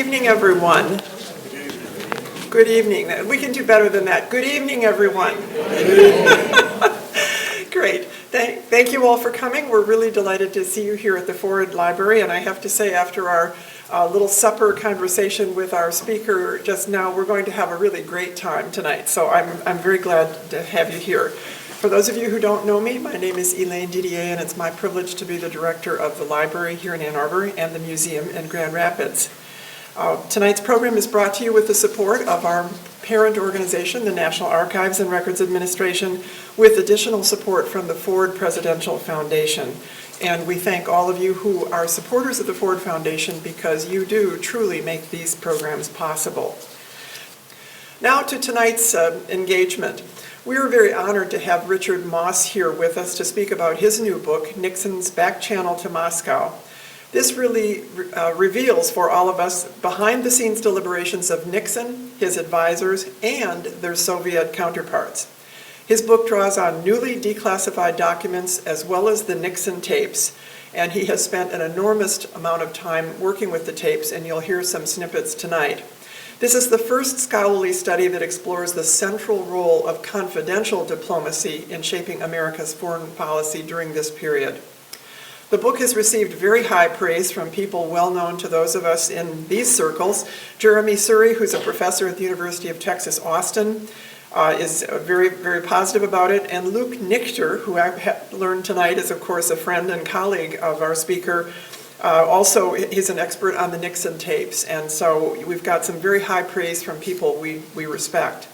evening, everyone. Good evening. We can do better than that. Good evening, everyone. Great. Thank you all for coming. We're really delighted to see you here at the Ford Library, and I have to say, after our little supper conversation with our speaker just now, we're going to have a really great time tonight, so I'm very glad to have you here. For those of you who don't know me, my name is Elaine Didier, and it's my privilege to be the director of the library here in Ann Arbor and the museum in Grand Rapids. Tonight's program is brought to you with the support of our parent organization, the National Archives and Records Administration, with additional support from the Ford Presidential Foundation. And we thank all of you who are supporters of the Ford Foundation because you do truly make these programs possible. Now to tonight's engagement. We are very honored to have Richard Moss here with us to speak about his new book, Nixon's Back Channel to Moscow. This really reveals for all of us behind-the-scenes deliberations of Nixon, his advisors, and their Soviet counterparts. His book draws on newly declassified documents as well as the Nixon tapes, and he has spent an enormous amount of time working with the tapes, and you'll hear some snippets tonight. This is the first scholarly study that explores the central role of confidential diplomacy in shaping America's foreign policy during this period. The book has received very high praise from people well known to those of us in these circles. Jeremy Surrey, who's a professor at the University of Texas, Austin, is very, very positive about it. And Luke Nichter, who I've learned tonight is, of course, a friend and colleague of our speaker, also, he's an expert on the Nixon tapes, and so we've got some very high praise from people we respect.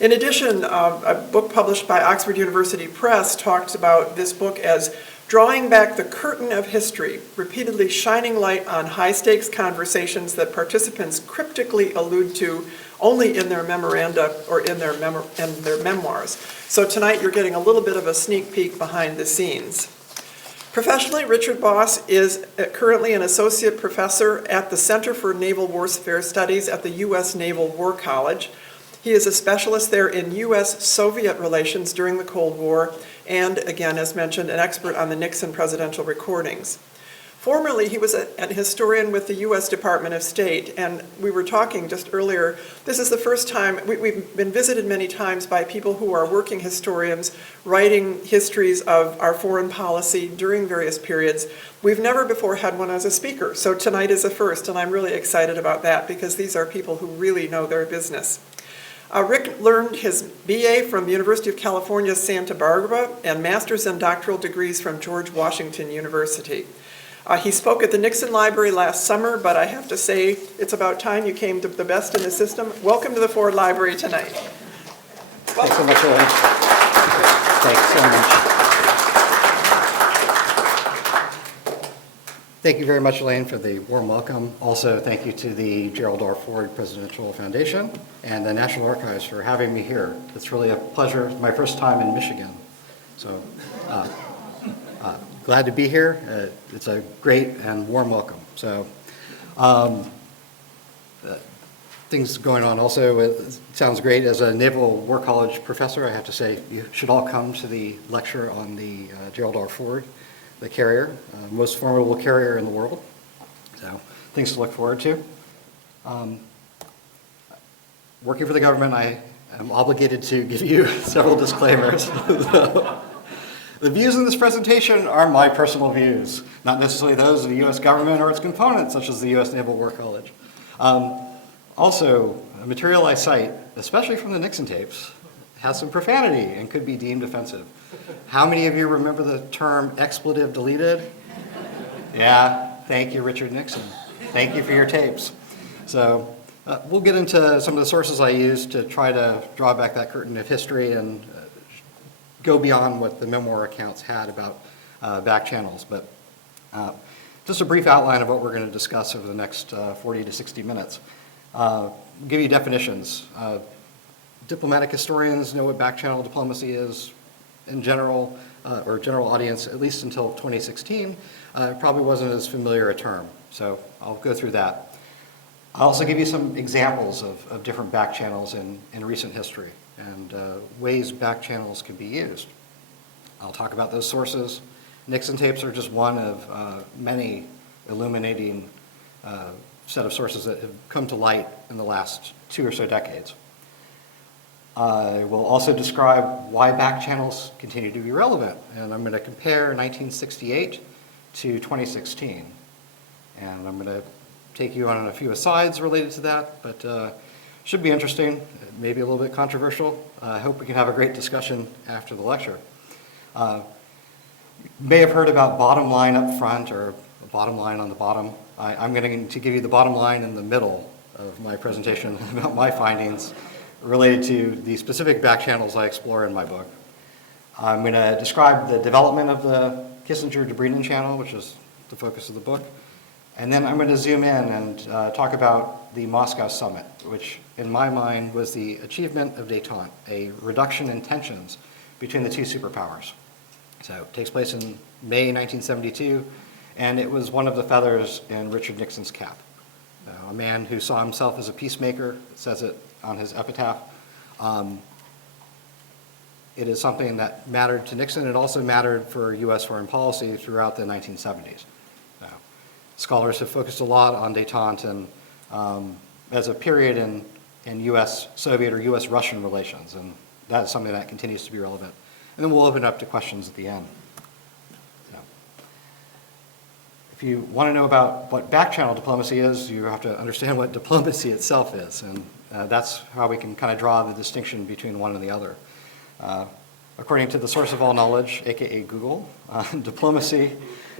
In addition, a book published by Oxford University Press talks about this book as drawing back the curtain of history, repeatedly shining light on high-stakes conversations that participants cryptically allude to only in their memoranda or in their memoirs. So tonight you're getting a little bit of a sneak peek behind the scenes. Professionally, Richard Moss is currently an associate professor at the Center for Naval Warfare Studies at the U.S. Naval War College. He is a specialist there in U.S.-Soviet relations during the Cold War, and again, as mentioned, an expert on the Nixon presidential recordings. Formerly, he was a historian with the U.S. Department of State, and we were talking just earlier, this is the first time, we've been visited many times by people who are working historians, writing histories of our foreign policy during various periods. We've never before had one as a speaker, so tonight is a first, and I'm really excited about that because these are people who really know their business. Rick learned his BA from the University of California, Santa Barbara, and master's and doctoral degrees from George Washington University. He spoke at the Nixon Library last summer, but I have to say it's about time you came to the best in the system. Welcome to the Ford Library tonight. Thanks so much, Elaine. Thanks so much. Thank you very much, Elaine, for the warm welcome. Also, thank you to the Gerald R. Ford Presidential Foundation and the National Archives for having me here. It's really a pleasure. It's my first time in Michigan. So, glad to be here. It's a great and warm welcome. So, things going on also. It sounds great. As a Naval War College professor, I have to say you should all come to the lecture on the Gerald R. Ford, the carrier, most formidable carrier in the world. So, things to look forward to. Working for the government, I am obligated to give you several disclaimers. The views in this presentation are my personal views, not necessarily those of the U.S. government or its components, such as the U.S. Naval War College. Also, material I cite, especially from the Nixon tapes, has some profanity and could be deemed offensive. How many of you remember the term expletive deleted? Yeah, thank you, Richard Nixon. Thank you for your tapes. So we'll get into some of the sources I used to try to draw back that curtain of history and go beyond what the memoir accounts had about back channels. But just a brief outline of what we're going to discuss over the next 40 to 60 minutes. Give you definitions. Diplomatic historians know what back channel diplomacy is in general, or general audience, at least until 2016, probably wasn't as familiar a term. So I'll go through that. I'll also give you some examples of different back channels in recent history and ways back channels can be used. I'll talk about those sources. Nixon tapes are just one of many illuminating set of sources that have come to light in the last 2 or so decades. I will also describe why back channels continue to be relevant, and I'm going to compare 1968 to 2016. And I'm going to take you on a few asides related to that, but should be interesting, maybe a little bit controversial. I hope we can have a great discussion after the lecture. You may have heard about bottom line up front or bottom line on the bottom. I'm going to give you the bottom line in the middle of my presentation about my findings related to the specific back channels I explore in my book. I'm going to describe the development of the Kissinger-to Brennan channel, which is the focus of the book. And then I'm going to zoom in and talk about the Moscow summit, which in my mind was the achievement of Detente, a reduction in tensions between the two superpowers. So it takes place in May 1972, and it was one of the feathers in Richard Nixon's cap. A man who saw himself as a peacemaker, says it on his epitaph. It is something that mattered to Nixon. It also mattered for U.S. foreign policy throughout the 1970s. Scholars have focused a lot on Detente and as a period in U.S.-Soviet or U.S.-Russian relations, and that is something that continues to be relevant. And then we'll open up to questions at the end. If you want to know about what back-channel diplomacy is, you have to understand what diplomacy itself is, and that's how we can kind of draw the distinction between one and the other. According to the source of all knowledge, aka Google, diplomacy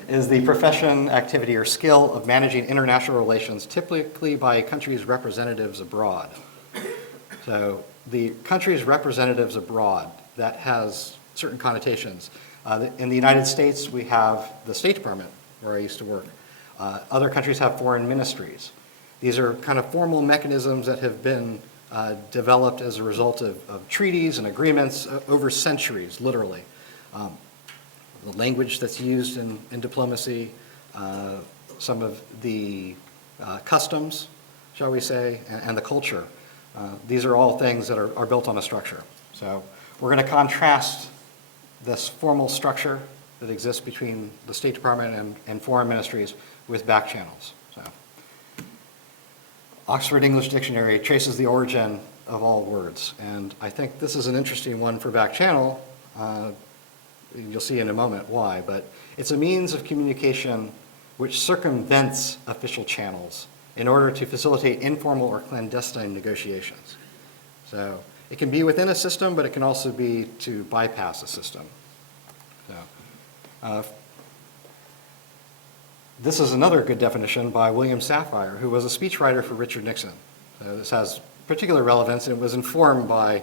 is the profession, activity, or skill of managing international relations, typically by countries' representatives abroad. So the country's representatives abroad, that has certain connotations. In the United States, we have the State Department, where I used to work. Other countries have foreign ministries. These are kind of formal mechanisms that have been developed as a result of treaties and agreements over centuries, literally. The language that's used in diplomacy, some of the customs, shall we say, and the culture. These are all things that are built on a structure. So we're going to contrast this formal structure that exists between the State Department and foreign ministries with back channels. So, Oxford English Dictionary traces the origin of all words, and I think this is an interesting one for back channel. You'll see in a moment why, but it's a means of communication which circumvents official channels in order to facilitate informal or clandestine negotiations. So it can be within a system, but it can also be to bypass a system. So, this is another good definition by William Safire, who was a speechwriter for Richard Nixon. So this has particular relevance, and it was informed by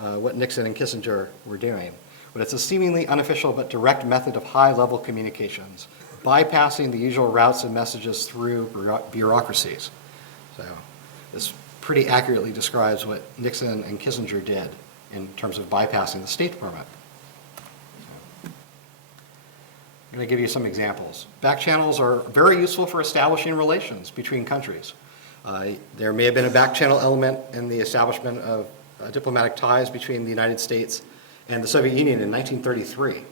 what Nixon and Kissinger were doing. But it's a seemingly unofficial but direct method of high-level communications, bypassing the usual routes and messages through bureaucracies. So this pretty accurately describes what Nixon and Kissinger did in terms of bypassing the State Department. I'm going to give you some examples. Back channels are very useful for establishing relations between countries. There may have been a back channel element in the establishment of diplomatic ties between the United States and the Soviet Union in 1933.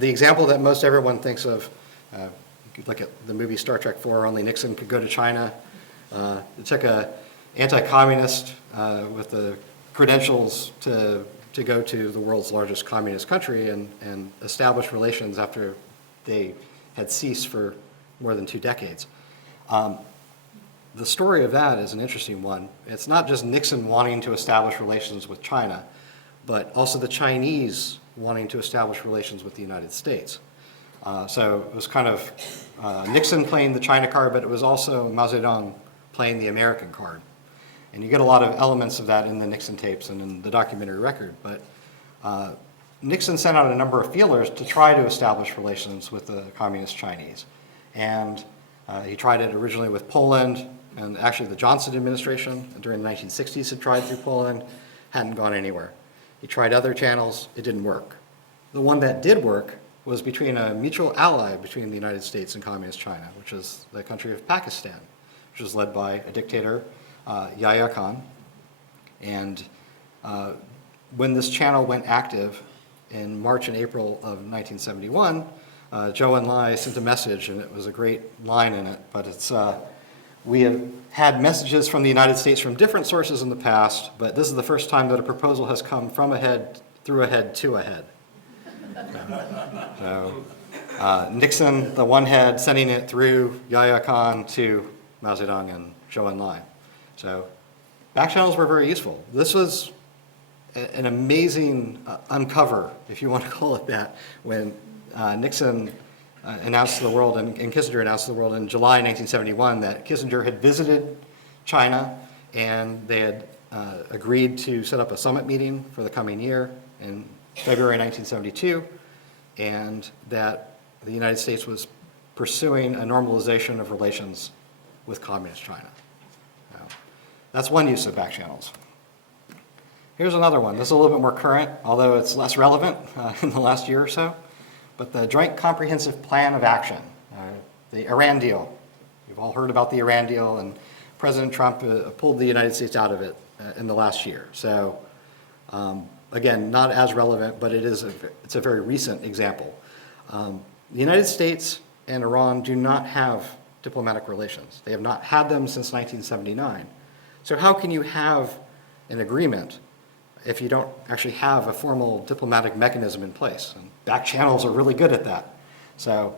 The example that most everyone thinks of, you could look at the movie Star Trek IV, only Nixon could go to China. It took an anti-communist with the credentials to go to the world's largest communist country and establish relations after they had ceased for more than 2 decades. The story of that is an interesting one. It's not just Nixon wanting to establish relations with China, but also the Chinese wanting to establish relations with the United States. So it was kind of Nixon playing the China card, but it was also Mao Zedong playing the American card. And you get a lot of elements of that in the Nixon tapes and in the documentary record. But Nixon sent out a number of feelers to try to establish relations with the communist Chinese. And he tried it originally with Poland, and actually the Johnson administration during the 1960s had tried through Poland, hadn't gone anywhere. He tried other channels, it didn't work. The one that did work was between a mutual ally between the United States and communist China, which is the country of Pakistan, which was led by a dictator, Yahya Khan. And when this channel went active in March and April of 1971, Zhou Enlai sent a message, and it was a great line in it, but it's, We have had messages from the United States from different sources in the past, but this is the first time that a proposal has come from a head, through a head, to a head. So, Nixon, the one head, sending it through Yahya Khan to Mao Zedong and Zhou Enlai. So back channels were very useful. This was an amazing uncover, if you want to call it that, when Nixon announced to the world, and Kissinger announced to the world in July 1971 that Kissinger had visited China and they had agreed to set up a summit meeting for the coming year in February 1972, and that the United States was pursuing a normalization of relations with communist China. Now, that's one use of back channels. Here's another one. This is a little bit more current, although it's less relevant in the last year or so. But the Joint Comprehensive Plan of Action, the Iran deal. You've all heard about the Iran deal, and President Trump pulled the United States out of it in the last year. So again, not as relevant, but it's a very recent example. The United States and Iran do not have diplomatic relations. They have not had them since 1979. So how can you have an agreement if you don't actually have a formal diplomatic mechanism in place? And back channels are really good at that. So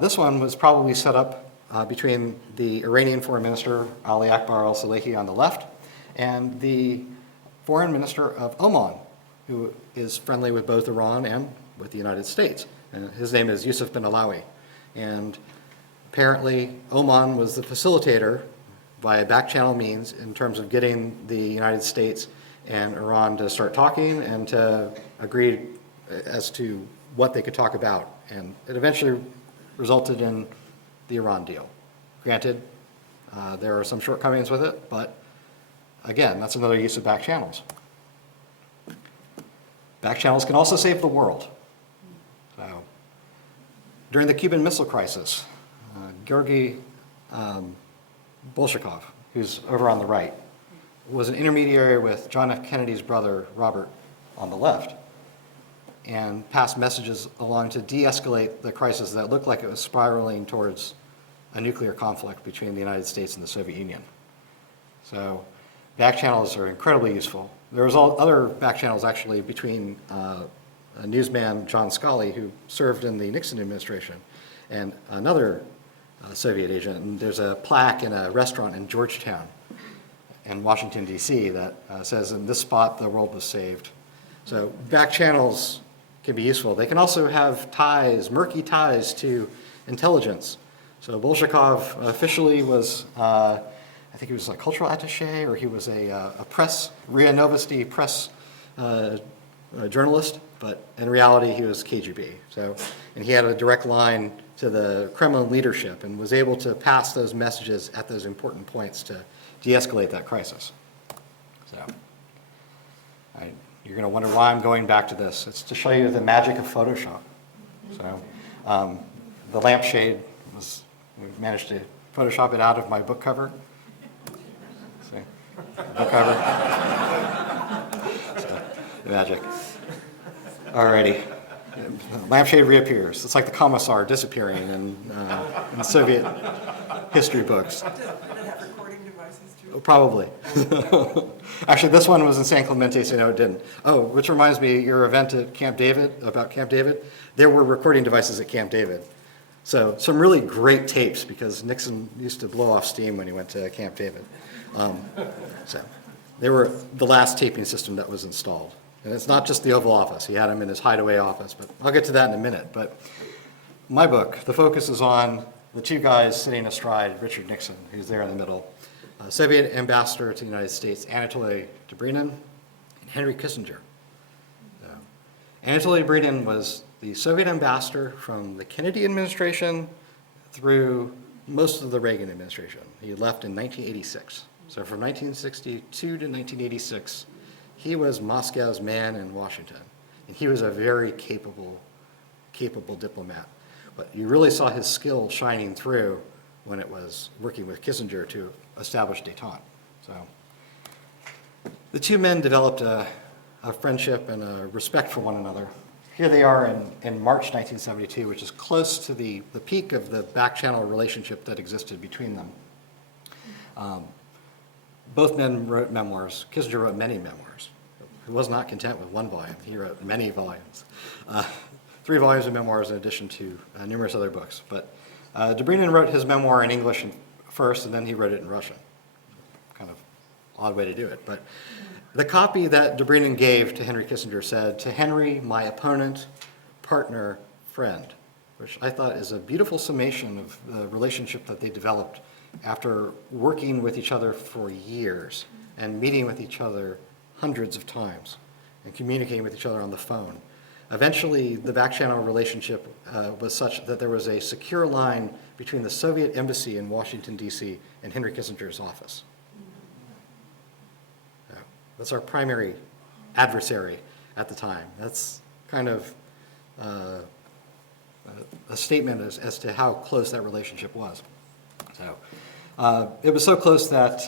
this one was probably set up between the Iranian Foreign Minister, Ali Akbar al-Salehi on the left, and the Foreign Minister of Oman, who is friendly with both Iran and with the United States. And his name is Yusuf bin Alawi. And apparently Oman was the facilitator via back channel means in terms of getting the United States and Iran to start talking and to agree as to what they could talk about. And it eventually resulted in the Iran deal. Granted, there are some shortcomings with it, but again, that's another use of back channels. Back channels can also save the world. So, during the Cuban Missile Crisis, Georgy Bolshakov, who's over on the right, was an intermediary with John F. Kennedy's brother, Robert, on the left, and passed messages along to de-escalate the crisis that looked like it was spiraling towards a nuclear conflict between the United States and the Soviet Union. So back channels are incredibly useful. There was other back channels actually between a newsman, John Scully, who served in the Nixon administration, and another Soviet agent. And there's a plaque in a restaurant in Georgetown in Washington, D.C. that says, in this spot, the world was saved. So back channels can be useful. They can also have ties, murky ties to intelligence. So Bolshakov officially was, I think he was a cultural attaché, or he was a press, RIA Novosti press journalist, but in reality he was KGB. So, and he had a direct line to the Kremlin leadership and was able to pass those messages at those important points to de-escalate that crisis. So, you're going to wonder why I'm going back to this. It's to show you the magic of Photoshop. So, the lampshade was, we managed to Photoshop it out of my book cover. See, book cover. So, magic. Alrighty. The lampshade reappears. It's like the commissar disappearing in Soviet history books. Did it have recording devices too? Probably. Actually, this one was in San Clemente, so no, it didn't. Oh, which reminds me, your event at Camp David, about Camp David, there were recording devices at Camp David. So some really great tapes, because Nixon used to blow off steam when he went to Camp David. So they were the last taping system that was installed. And it's not just the Oval Office. He had them in his hideaway office, but I'll get to that in a minute. But my book, the focus is on the two guys sitting astride Richard Nixon, who's there in the middle, Soviet ambassador to the United States, Anatoly Dobrynin, and Henry Kissinger. Anatoly Dobrynin was the Soviet ambassador from the Kennedy administration through most of the Reagan administration. He left in 1986. So from 1962 to 1986, he was Moscow's man in Washington. And he was a very capable diplomat. But you really saw his skill shining through when it was working with Kissinger to establish Detente. So the two men developed a friendship and a respect for one another. Here they are in March 1972, which is close to the peak of the back channel relationship that existed between them. Both men wrote memoirs. Kissinger wrote many memoirs. He was not content with one volume. He wrote many volumes. 3 volumes of memoirs in addition to numerous other books. But Dobrynin wrote his memoir in English first, and then he wrote it in Russian. Kind of odd way to do it. But the copy that Dobrynin gave to Henry Kissinger said, "To Henry, my opponent, partner, friend," which I thought is a beautiful summation of the relationship that they developed after working with each other for years and meeting with each other hundreds of times and communicating with each other on the phone. Eventually, the back-channel relationship was such that there was a secure line between the Soviet embassy in Washington, D.C. and Henry Kissinger's office. That's our primary adversary at the time. That's kind of a statement as to how close that relationship was. So it was so close that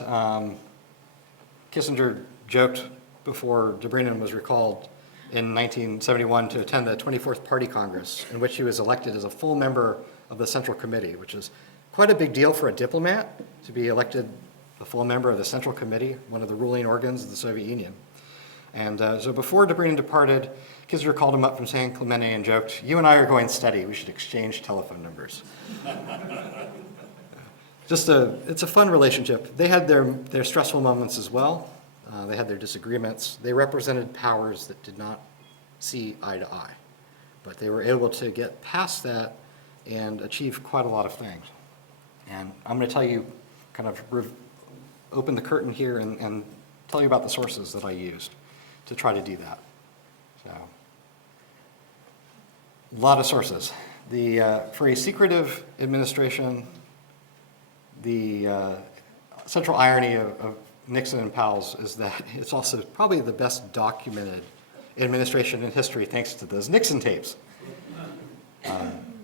Kissinger joked before Dobrynin was recalled in 1971 to attend the 24th Party Congress, in which he was elected as a full member of the Central Committee, which is quite a big deal for a diplomat to be elected a full member of the Central Committee, one of the ruling organs of the Soviet Union. And so before Dobrynin departed, Kissinger called him up from San Clemente and joked, "You and I are going steady. We should exchange telephone numbers." It's a fun relationship. They had their stressful moments as well. They had their disagreements. They represented powers that did not see eye to eye. But they were able to get past that and achieve quite a lot of things. And I'm going to tell you, kind of open the curtain here and tell you about the sources that I used to try to do that. So, a lot of sources. For a secretive administration, the central irony of Nixon and Powell's is that it's also probably the best documented administration in history thanks to those Nixon tapes.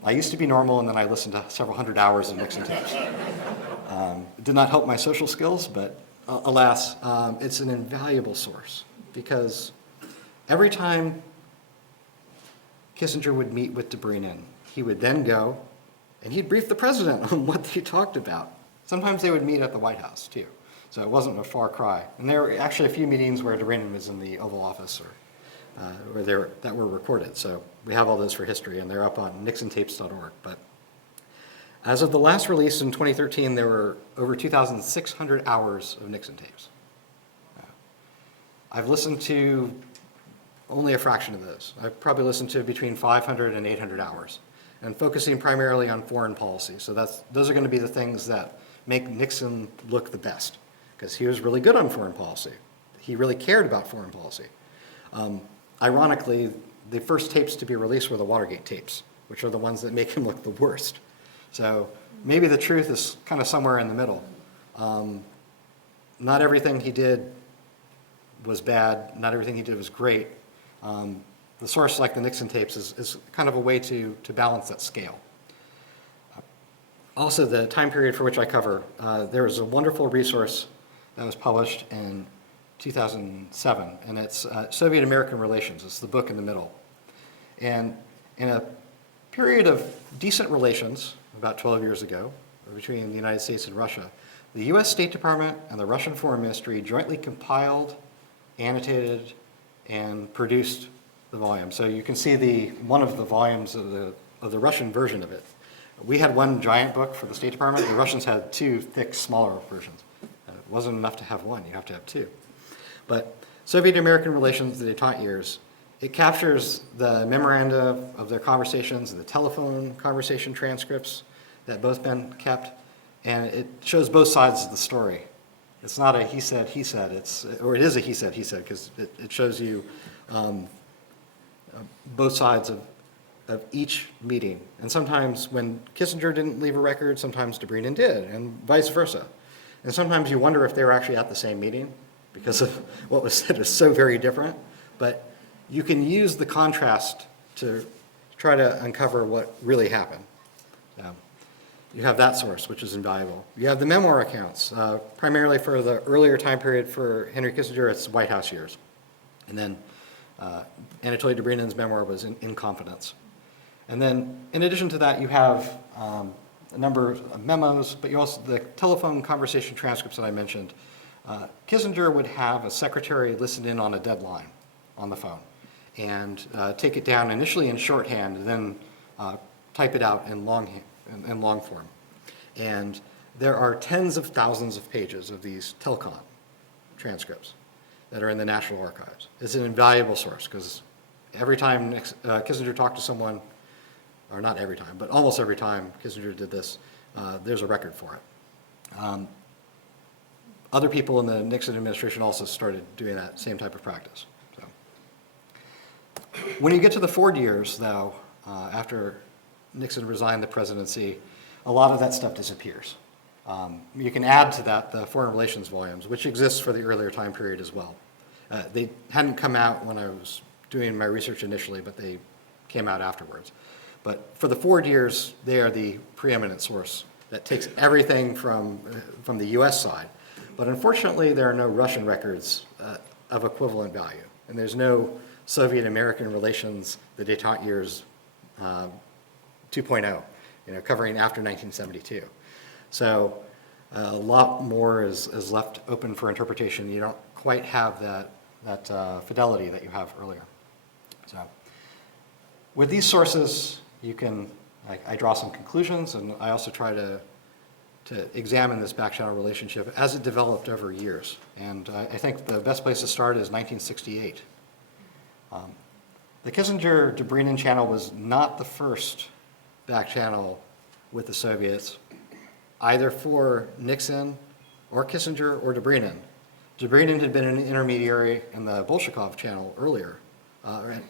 I used to be normal, and then I listened to several hundred hours of Nixon tapes. It did not help my social skills, but alas, it's an invaluable source because every time Kissinger would meet with Dobrynin, he would then go and he'd brief the president on what they talked about. Sometimes they would meet at the White House, too. So it wasn't a far cry. And there were actually a few meetings where Dobrynin was in the Oval Office that were recorded. So we have all those for history, and they're up on nixontapes.org. But as of the last release in 2013, there were over 2,600 hours of Nixon tapes. I've listened to only a fraction of those. I've probably listened to between 500 and 800 hours, and focusing primarily on foreign policy. So those are going to be the things that make Nixon look the best, because he was really good on foreign policy. He really cared about foreign policy. Ironically, the first tapes to be released were the Watergate tapes, which are the ones that make him look the worst. So maybe the truth is kind of somewhere in the middle. Not everything he did was bad. Not everything he did was great. The source, like the Nixon tapes, is kind of a way to balance that scale. Also, the time period for which I cover, there was a wonderful resource that was published in 2007, and it's Soviet-American Relations. It's the book in the middle. And in a period of decent relations, about 12 years ago, between the United States and Russia, the U.S. State Department and the Russian Foreign Ministry jointly compiled, annotated, and produced the volume. So you can see one of the volumes of the Russian version of it. We had one giant book for the State Department. The Russians had 2 thick, smaller versions. And it wasn't enough to have one. You have to have 2. But Soviet-American Relations, the Detente years, it captures the memoranda of their conversations, the telephone conversation transcripts that both men kept, and it shows both sides of the story. It's not a he said, it is a he said, because it shows you both sides of each meeting. And sometimes when Kissinger didn't leave a record, sometimes Dobrynin did, and vice versa. And sometimes you wonder if they were actually at the same meeting because of what was said is so very different. But you can use the contrast to try to uncover what really happened. You have that source, which is invaluable. You have the memoir accounts, primarily for the earlier time period for Henry Kissinger, it's White House years. And then Anatoly Dobrynin's memoir was in Confidence. And then, in addition to that, you have a number of memos, but you also, the telephone conversation transcripts that I mentioned, Kissinger would have a secretary listen in on a deadline on the phone and take it down initially in shorthand and then type it out in long form. And there are tens of thousands of pages of these telecon transcripts that are in the National Archives. It's an invaluable source because every time Kissinger talked to someone, or not every time, but almost every time Kissinger did this, there's a record for it. Other people in the Nixon administration also started doing that same type of practice. So, when you get to the Ford years, though, after Nixon resigned the presidency, a lot of that stuff disappears. You can add to that the foreign relations volumes, which exists for the earlier time period as well. They hadn't come out when I was doing my research initially, but they came out afterwards. But for the Ford years, they are the preeminent source that takes everything from the US side. But unfortunately, there are no Russian records of equivalent value. And there's no Soviet-American relations, the détente years 2.0, covering after 1972. So a lot more is left open for interpretation. You don't quite have that fidelity that you have earlier. So with these sources, you can, I draw some conclusions, and I also try to examine this back-channel relationship as it developed over years. And I think the best place to start is 1968. The Kissinger-Dobrynin channel was not the first back-channel with the Soviets, either for Nixon or Kissinger or Dobrynin. Dobrynin had been an intermediary in the Bolshakov channel earlier,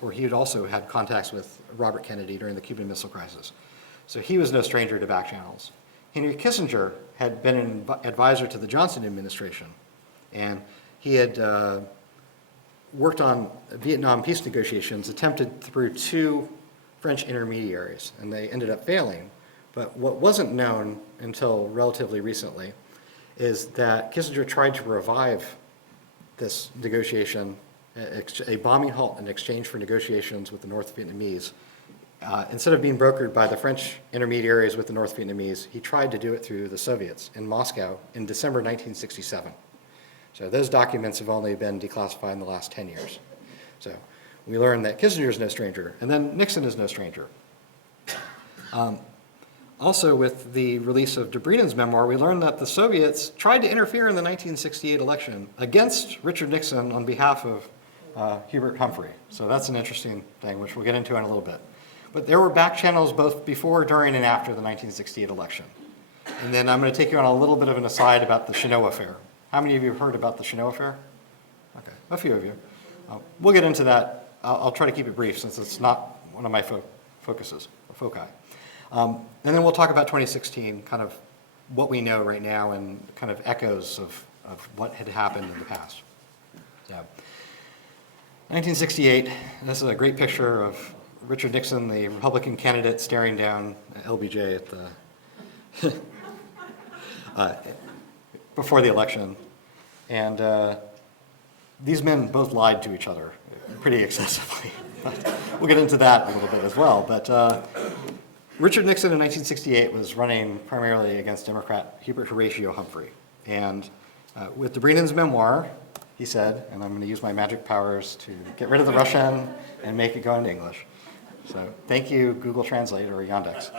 where he had also had contacts with Robert Kennedy during the Cuban Missile Crisis. So he was no stranger to back channels. Henry Kissinger had been an advisor to the Johnson administration, and he had worked on Vietnam peace negotiations, attempted through 2 French intermediaries, and they ended up failing. But what wasn't known until relatively recently is that Kissinger tried to revive this negotiation, a bombing halt in exchange for negotiations with the North Vietnamese. Instead of being brokered by the French intermediaries with the North Vietnamese, he tried to do it through the Soviets in Moscow in December 1967. So those documents have only been declassified in the last 10 years. So we learned that Kissinger is no stranger, and then Nixon is no stranger. Also, with the release of Dobrynin's memoir, we learned that the Soviets tried to interfere in the 1968 election against Richard Nixon on behalf of Hubert Humphrey. So that's an interesting thing, which we'll get into in a little bit. But there were back channels both before, during, and after the 1968 election. And then I'm going to take you on a little bit of an aside about the Chenot affair. How many of you have heard about the Chenot affair? Okay, a few of you. We'll get into that. I'll try to keep it brief since it's not one of my foci. And then we'll talk about 2016, kind of what we know right now and kind of echoes of what had happened in the past. So, 1968, this is a great picture of Richard Nixon, the Republican candidate, staring down LBJ at the before the election. And these men both lied to each other pretty excessively. We'll get into that a little bit as well. But Richard Nixon in 1968 was running primarily against Democrat Hubert Horatio Humphrey. And with Dobrynin's memoir, he said, and I'm going to use my magic powers to get rid of the Russian and make it go into English. So thank you, Google Translate or Yandex.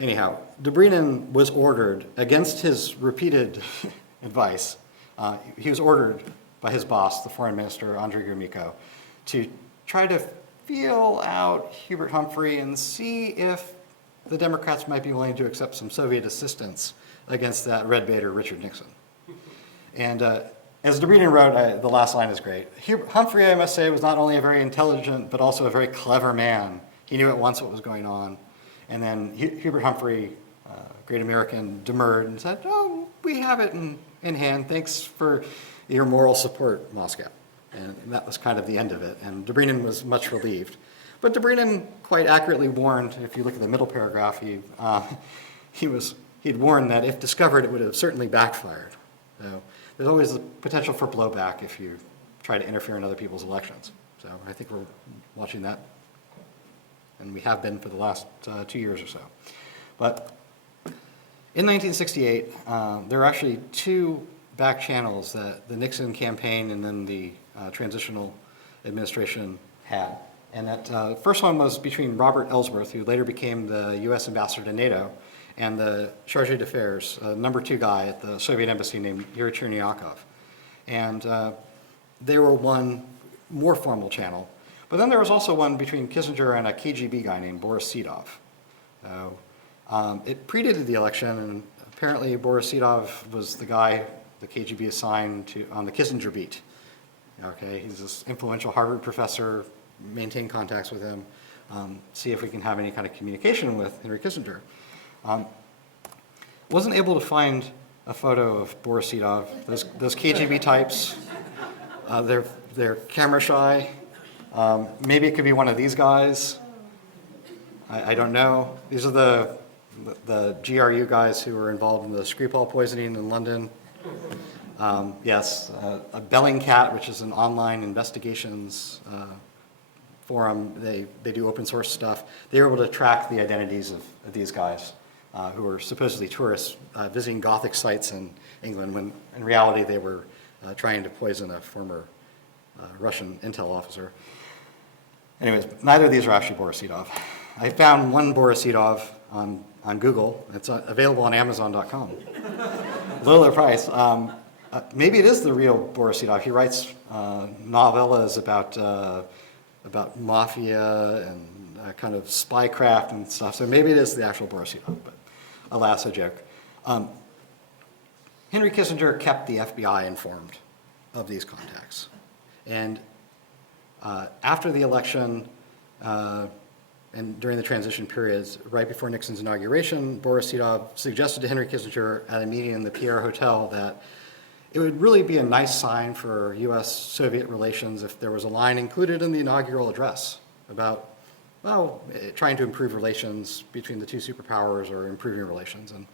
Anyhow, Dobrynin was ordered, against his repeated advice, he was ordered by his boss, the foreign minister, Andrei Gromyko, to try to feel out Hubert Humphrey and see if the Democrats might be willing to accept some Soviet assistance against that red baiter, Richard Nixon. And as Dobrynin wrote, the last line is great. Humphrey, I must say, was not only a very intelligent, but also a very clever man. He knew at once what was going on. And then Hubert Humphrey, great American, demurred and said, oh, we have it in hand. Thanks for your moral support, Moscow. And that was kind of the end of it. And Dobrynin was much relieved. But Dobrynin quite accurately warned, if you look at the middle paragraph, he'd warned that if discovered, it would have certainly backfired. So there's always the potential for blowback if you try to interfere in other people's elections. So I think we're watching that and we have been for the last 2 years or so. But in 1968, there were actually two back channels that the Nixon campaign and then the transitional administration had. And that first one was between Robert Ellsworth, who later became the U.S. ambassador to NATO, and the chargé d'affaires, number 2 guy at the Soviet embassy named Yuri Chernyakov. And they were one more formal channel. But then there was also one between Kissinger and a KGB guy named Boris Sedov. It predated the election, and apparently Boris Sedov was the guy the KGB assigned to on the Kissinger beat. Okay, he's this influential Harvard professor, maintain contacts with him, see if we can have any kind of communication with Henry Kissinger. Wasn't able to find a photo of Boris Sedov. Those KGB types, they're camera shy. Maybe it could be one of these guys. I don't know. These are the GRU guys who were involved in the Skripal poisoning in London. Yes, a Bellingcat, which is an online investigations forum. They do open source stuff. They were able to track the identities of these guys who were supposedly tourists visiting Gothic sites in England, when in reality they were trying to poison a former Russian intel officer. Anyways, neither of these are actually Boris Sedov. I found one Boris Sedov on Google. It's available on Amazon.com. Low price. Maybe it is the real Boris Sedov. He writes novellas about mafia and kind of spycraft and stuff. So maybe it is the actual Boris Sedov, but alas, a joke. Henry Kissinger kept the FBI informed of these contacts. And after the election and during the transition periods, right before Nixon's inauguration, Boris Sedov suggested to Henry Kissinger at a meeting in the Pierre Hotel that it would really be a nice sign for U.S.-Soviet relations if there was a line included in the inaugural address about, well, trying to improve relations between the two superpowers or improving relations. And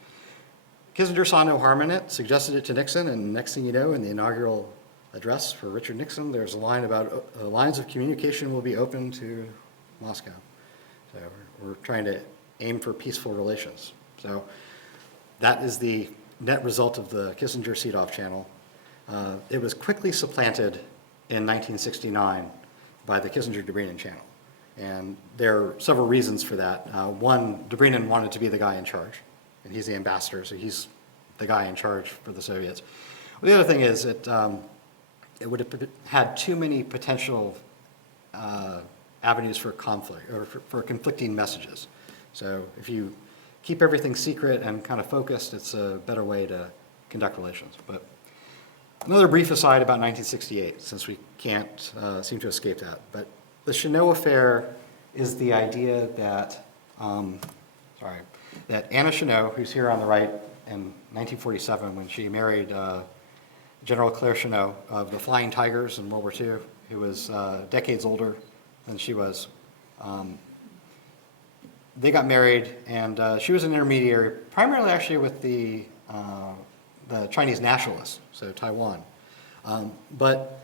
Kissinger saw no harm in it, suggested it to Nixon, and next thing you know, in the inaugural address for Richard Nixon, there's a line about lines of communication will be open to Moscow. So we're trying to aim for peaceful relations. So that is the net result of the Kissinger-Sedov channel. It was quickly supplanted in 1969 by the Kissinger-Dobrynin channel. And there are several reasons for that. One, Dobrynin wanted to be the guy in charge, and he's the ambassador, so he's the guy in charge for the Soviets. Well, the other thing is it would have had too many potential avenues for conflict, or for conflicting messages. So if you keep everything secret and kind of focused, it's a better way to conduct relations. But another brief aside about 1968, since we can't seem to escape that. But the Chenot affair is the idea that, that Anna Chenot, who's here on the right, in 1947, when she married General Claire Chenot of the Flying Tigers in World War II, who was decades older than she was. They got married, and she was an intermediary, primarily actually with the Chinese nationalists, so Taiwan. But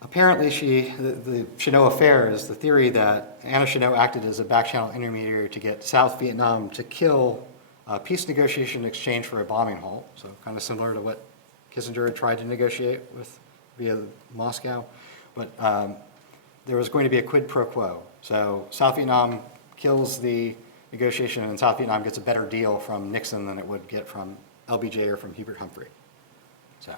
apparently the Chenot affair is the theory that Anna Chenot acted as a back-channel intermediary to get South Vietnam to kill a peace negotiation in exchange for a bombing halt, so kind of similar to what Kissinger had tried to negotiate with via Moscow. But there was going to be a quid pro quo. So South Vietnam kills the negotiation, and South Vietnam gets a better deal from Nixon than it would get from LBJ or from Hubert Humphrey. So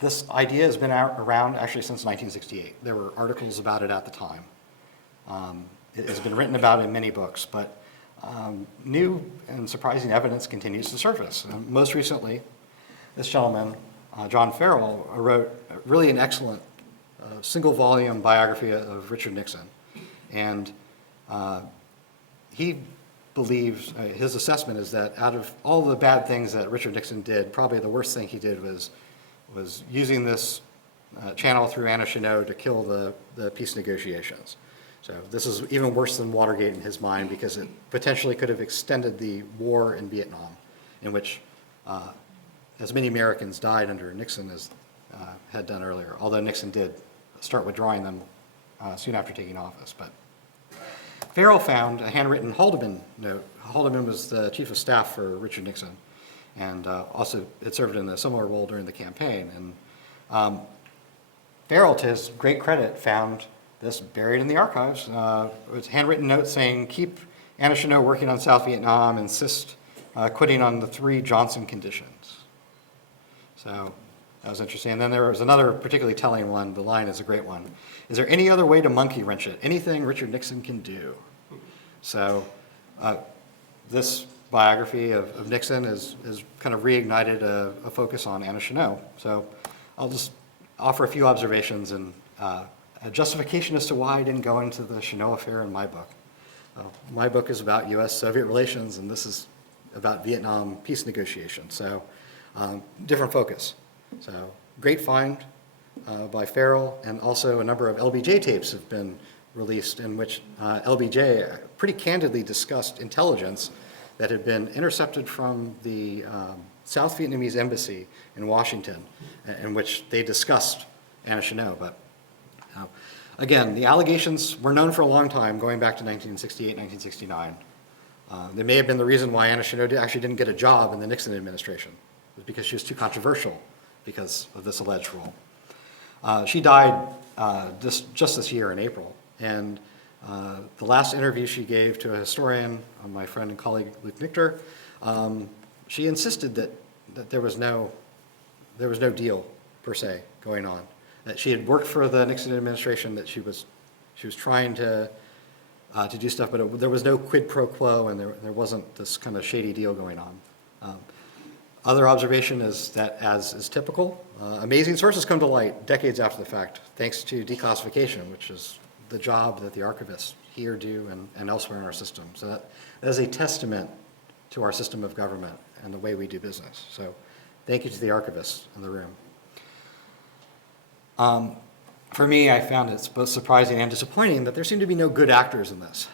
this idea has been around actually since 1968. There were articles about it at the time. It has been written about in many books, but new and surprising evidence continues to surface. Most recently, this gentleman, John Farrell, wrote really an excellent single-volume biography of Richard Nixon. And he believes, his assessment is that out of all the bad things that Richard Nixon did, probably the worst thing he did was using this channel through Anna Chenot to kill the peace negotiations. So this is even worse than Watergate in his mind, because it potentially could have extended the war in Vietnam, in which as many Americans died under Nixon as had done earlier, although Nixon did start withdrawing them soon after taking office. But Farrell found a handwritten Haldeman note. Haldeman was the chief of staff for Richard Nixon, and also had served in a similar role during the campaign. And Farrell, to his great credit, found this buried in the archives. It was a handwritten note saying, "Keep Anna Chennault working on South Vietnam, insist quitting on the 3 Johnson conditions." So that was interesting. And then there was another particularly telling one. The line is a great one. "Is there any other way to monkey wrench it? Anything Richard Nixon can do?" So this biography of Nixon has kind of reignited a focus on Anna Chennault. So I'll just offer a few observations and a justification as to why I didn't go into the Chennault affair in my book. My book is about U.S.-Soviet relations, and this is about Vietnam peace negotiations. So different focus. So great find by Farrell, and also a number of LBJ tapes have been released in which LBJ pretty candidly discussed intelligence that had been intercepted from the South Vietnamese embassy in Washington, in which they discussed Anna Chennault. But again, the allegations were known for a long time, going back to 1968, 1969. They may have been the reason why Anna Chennault actually didn't get a job in the Nixon administration. It was because she was too controversial because of this alleged role. She died just this year in April, and the last interview she gave to a historian, my friend and colleague Luke Nichter, she insisted that there was no deal per se going on. That she had worked for the Nixon administration, that she was trying to do stuff, but there was no quid pro quo, and there wasn't this kind of shady deal going on. Other observation is that, as is typical, amazing sources come to light decades after the fact, thanks to declassification, which is the job that the archivists here do and elsewhere in our system. So that is a testament to our system of government and the way we do business. So thank you to the archivists in the room. For me, I found it both surprising and disappointing that there seemed to be no good actors in this.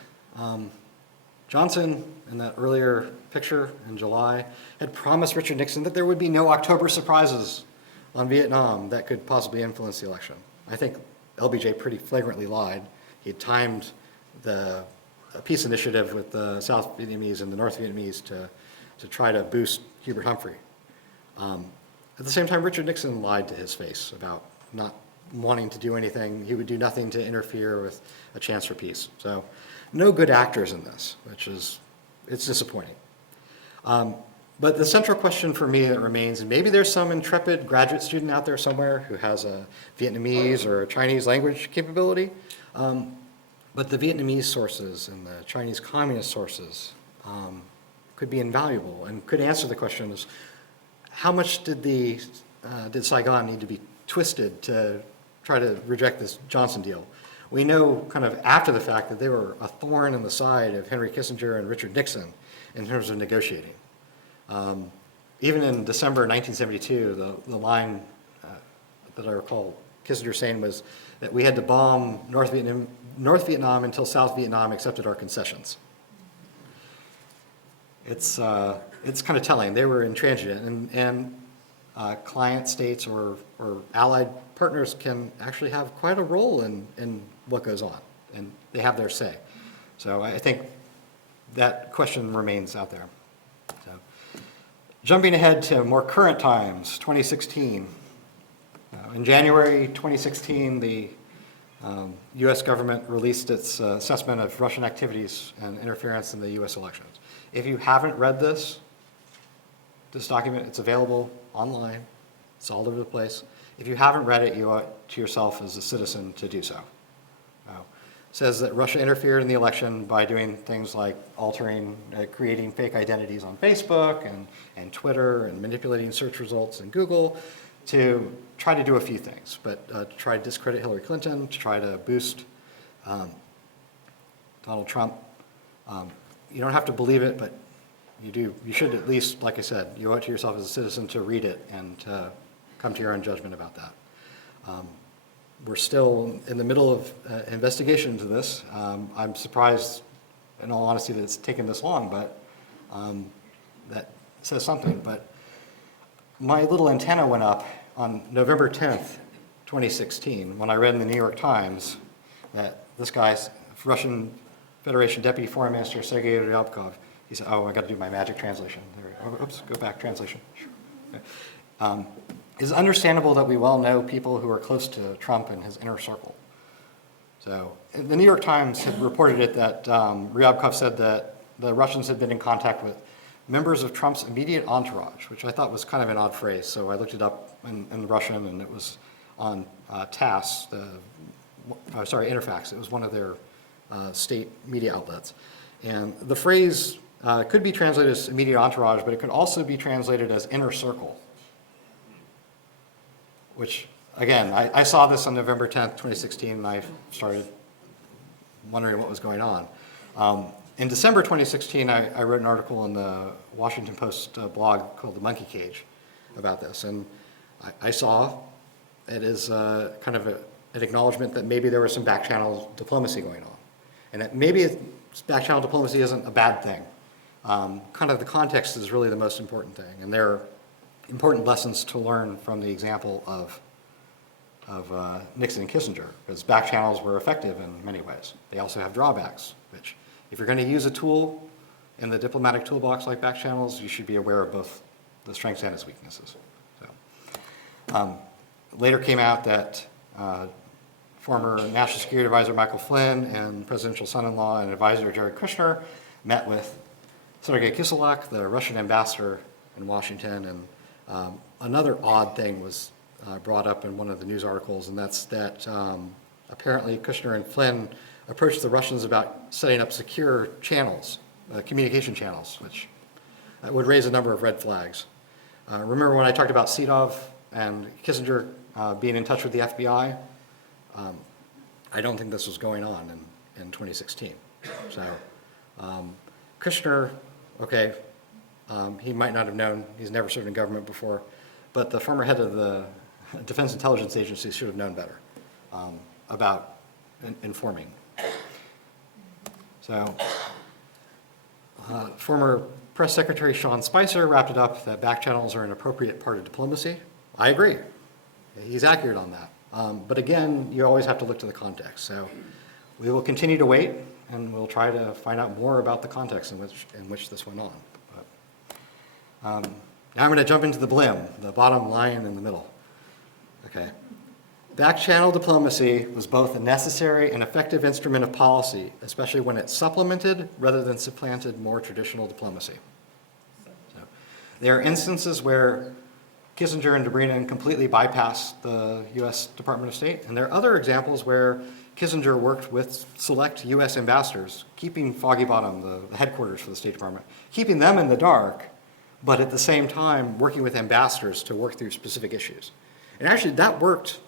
Johnson, in that earlier picture in July, had promised Richard Nixon that there would be no October surprises on Vietnam that could possibly influence the election. I think LBJ pretty flagrantly lied. He had timed the peace initiative with the South Vietnamese and the North Vietnamese to try to boost Hubert Humphrey. At the same time, Richard Nixon lied to his face about not wanting to do anything. He would do nothing to interfere with a chance for peace. So no good actors in this, it's disappointing. But the central question for me that remains, and maybe there's some intrepid graduate student out there somewhere who has a Vietnamese or a Chinese language capability, but the Vietnamese sources and the Chinese communist sources could be invaluable and could answer the question is, how much did Saigon need to be twisted to try to reject this Johnson deal? We know kind of after the fact that they were a thorn in the side of Henry Kissinger and Richard Nixon in terms of negotiating. Even in December 1972, the line that I recall Kissinger saying was that we had to bomb North Vietnam until South Vietnam accepted our concessions. It's kind of telling. They were intransigent, and client states or allied partners can actually have quite a role in what goes on, and they have their say. So I think that question remains out there. So, jumping ahead to more current times, 2016. In January 2016, the U.S. government released its assessment of Russian activities and interference in the U.S. elections. If you haven't read this document, it's available online. It's all over the place. If you haven't read it, you owe it to yourself as a citizen to do so. It says that Russia interfered in the election by doing things like creating fake identities on Facebook and Twitter and manipulating search results in Google to try to do a few things, but to try to discredit Hillary Clinton, to try to boost Donald Trump. You don't have to believe it, but you do. You should at least, like I said, you owe it to yourself as a citizen to read it and to come to your own judgment about that. We're still in the middle of investigation into this. I'm surprised, in all honesty, that it's taken this long, but that says something. But my little antenna went up on November 10th, 2016, when I read in the New York Times that this guy, Russian Federation Deputy Foreign Minister Sergei Ryabkov, he said, oh, I got to do my magic translation. Oops, go back, translation. Okay. It's understandable that we well know people who are close to Trump and his inner circle. So the New York Times had reported it that Ryabkov said that the Russians had been in contact with members of Trump's immediate entourage, which I thought was kind of an odd phrase. So I looked it up in Russian, and it was on TASS, Interfax. It was one of their state media outlets. And the phrase could be translated as immediate entourage, but it could also be translated as inner circle, which, again, I saw this on November 10th, 2016, and I started wondering what was going on. In December 2016, I wrote an article in the Washington Post blog called The Monkey Cage about this, and I saw it as kind of an acknowledgement that maybe there was some back-channel diplomacy going on, and that maybe back-channel diplomacy isn't a bad thing. Kind of the context is really the most important thing, and there are important lessons to learn from the example of Nixon and Kissinger, because back channels were effective in many ways. They also have drawbacks, which if you're going to use a tool in the diplomatic toolbox like back channels, you should be aware of both the strengths and its weaknesses. So, later came out that former National Security Advisor Michael Flynn and presidential son-in-law and advisor Jared Kushner met with Sergei Kislyak, the Russian ambassador in Washington, and another odd thing was brought up in one of the news articles, and that's that apparently Kushner and Flynn approached the Russians about setting up secure channels, communication channels, which would raise a number of red flags. Remember when I talked about Sedov and Kissinger being in touch with the FBI? I don't think this was going on in 2016. So Kushner, okay, he might not have known, he's never served in government before, but the former head of the Defense Intelligence Agency should have known better about informing. So former Press Secretary Sean Spicer wrapped it up that back channels are an appropriate part of diplomacy. I agree. He's accurate on that. But again, you always have to look to the context. So we will continue to wait, and we'll try to find out more about the context in which this went on. But, now I'm going to jump into the blim, the bottom line in the middle. Okay. Back-channel diplomacy was both a necessary and effective instrument of policy, especially when it supplemented rather than supplanted more traditional diplomacy. So, there are instances where Kissinger and Dobrynin completely bypassed the U.S. Department of State, and there are other examples where Kissinger worked with select U.S. ambassadors, keeping Foggy Bottom, the headquarters for the State Department, keeping them in the dark, but at the same time working with ambassadors to work through specific issues. And actually that worked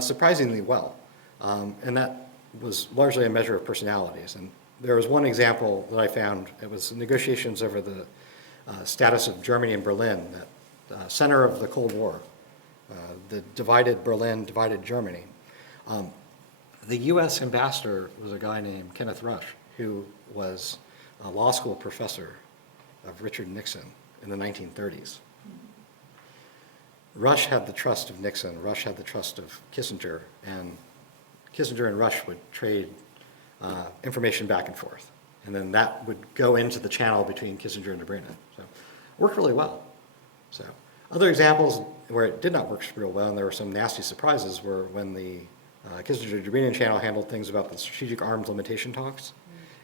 surprisingly well, and that was largely a measure of personalities. And there was one example that I found. It was negotiations over the status of Germany and Berlin, that center of the Cold War, the divided Berlin, divided Germany. The U.S. ambassador was a guy named Kenneth Rush, who was a law school professor of Richard Nixon in the 1930s. Rush had the trust of Nixon, Rush had the trust of Kissinger, and Kissinger and Rush would trade information back and forth. And then that would go into the channel between Kissinger and Dobrynin. So it worked really well. So other examples where it did not work real well, and there were some nasty surprises, were when the Kissinger-Dobrynin channel handled things about the strategic arms limitation talks,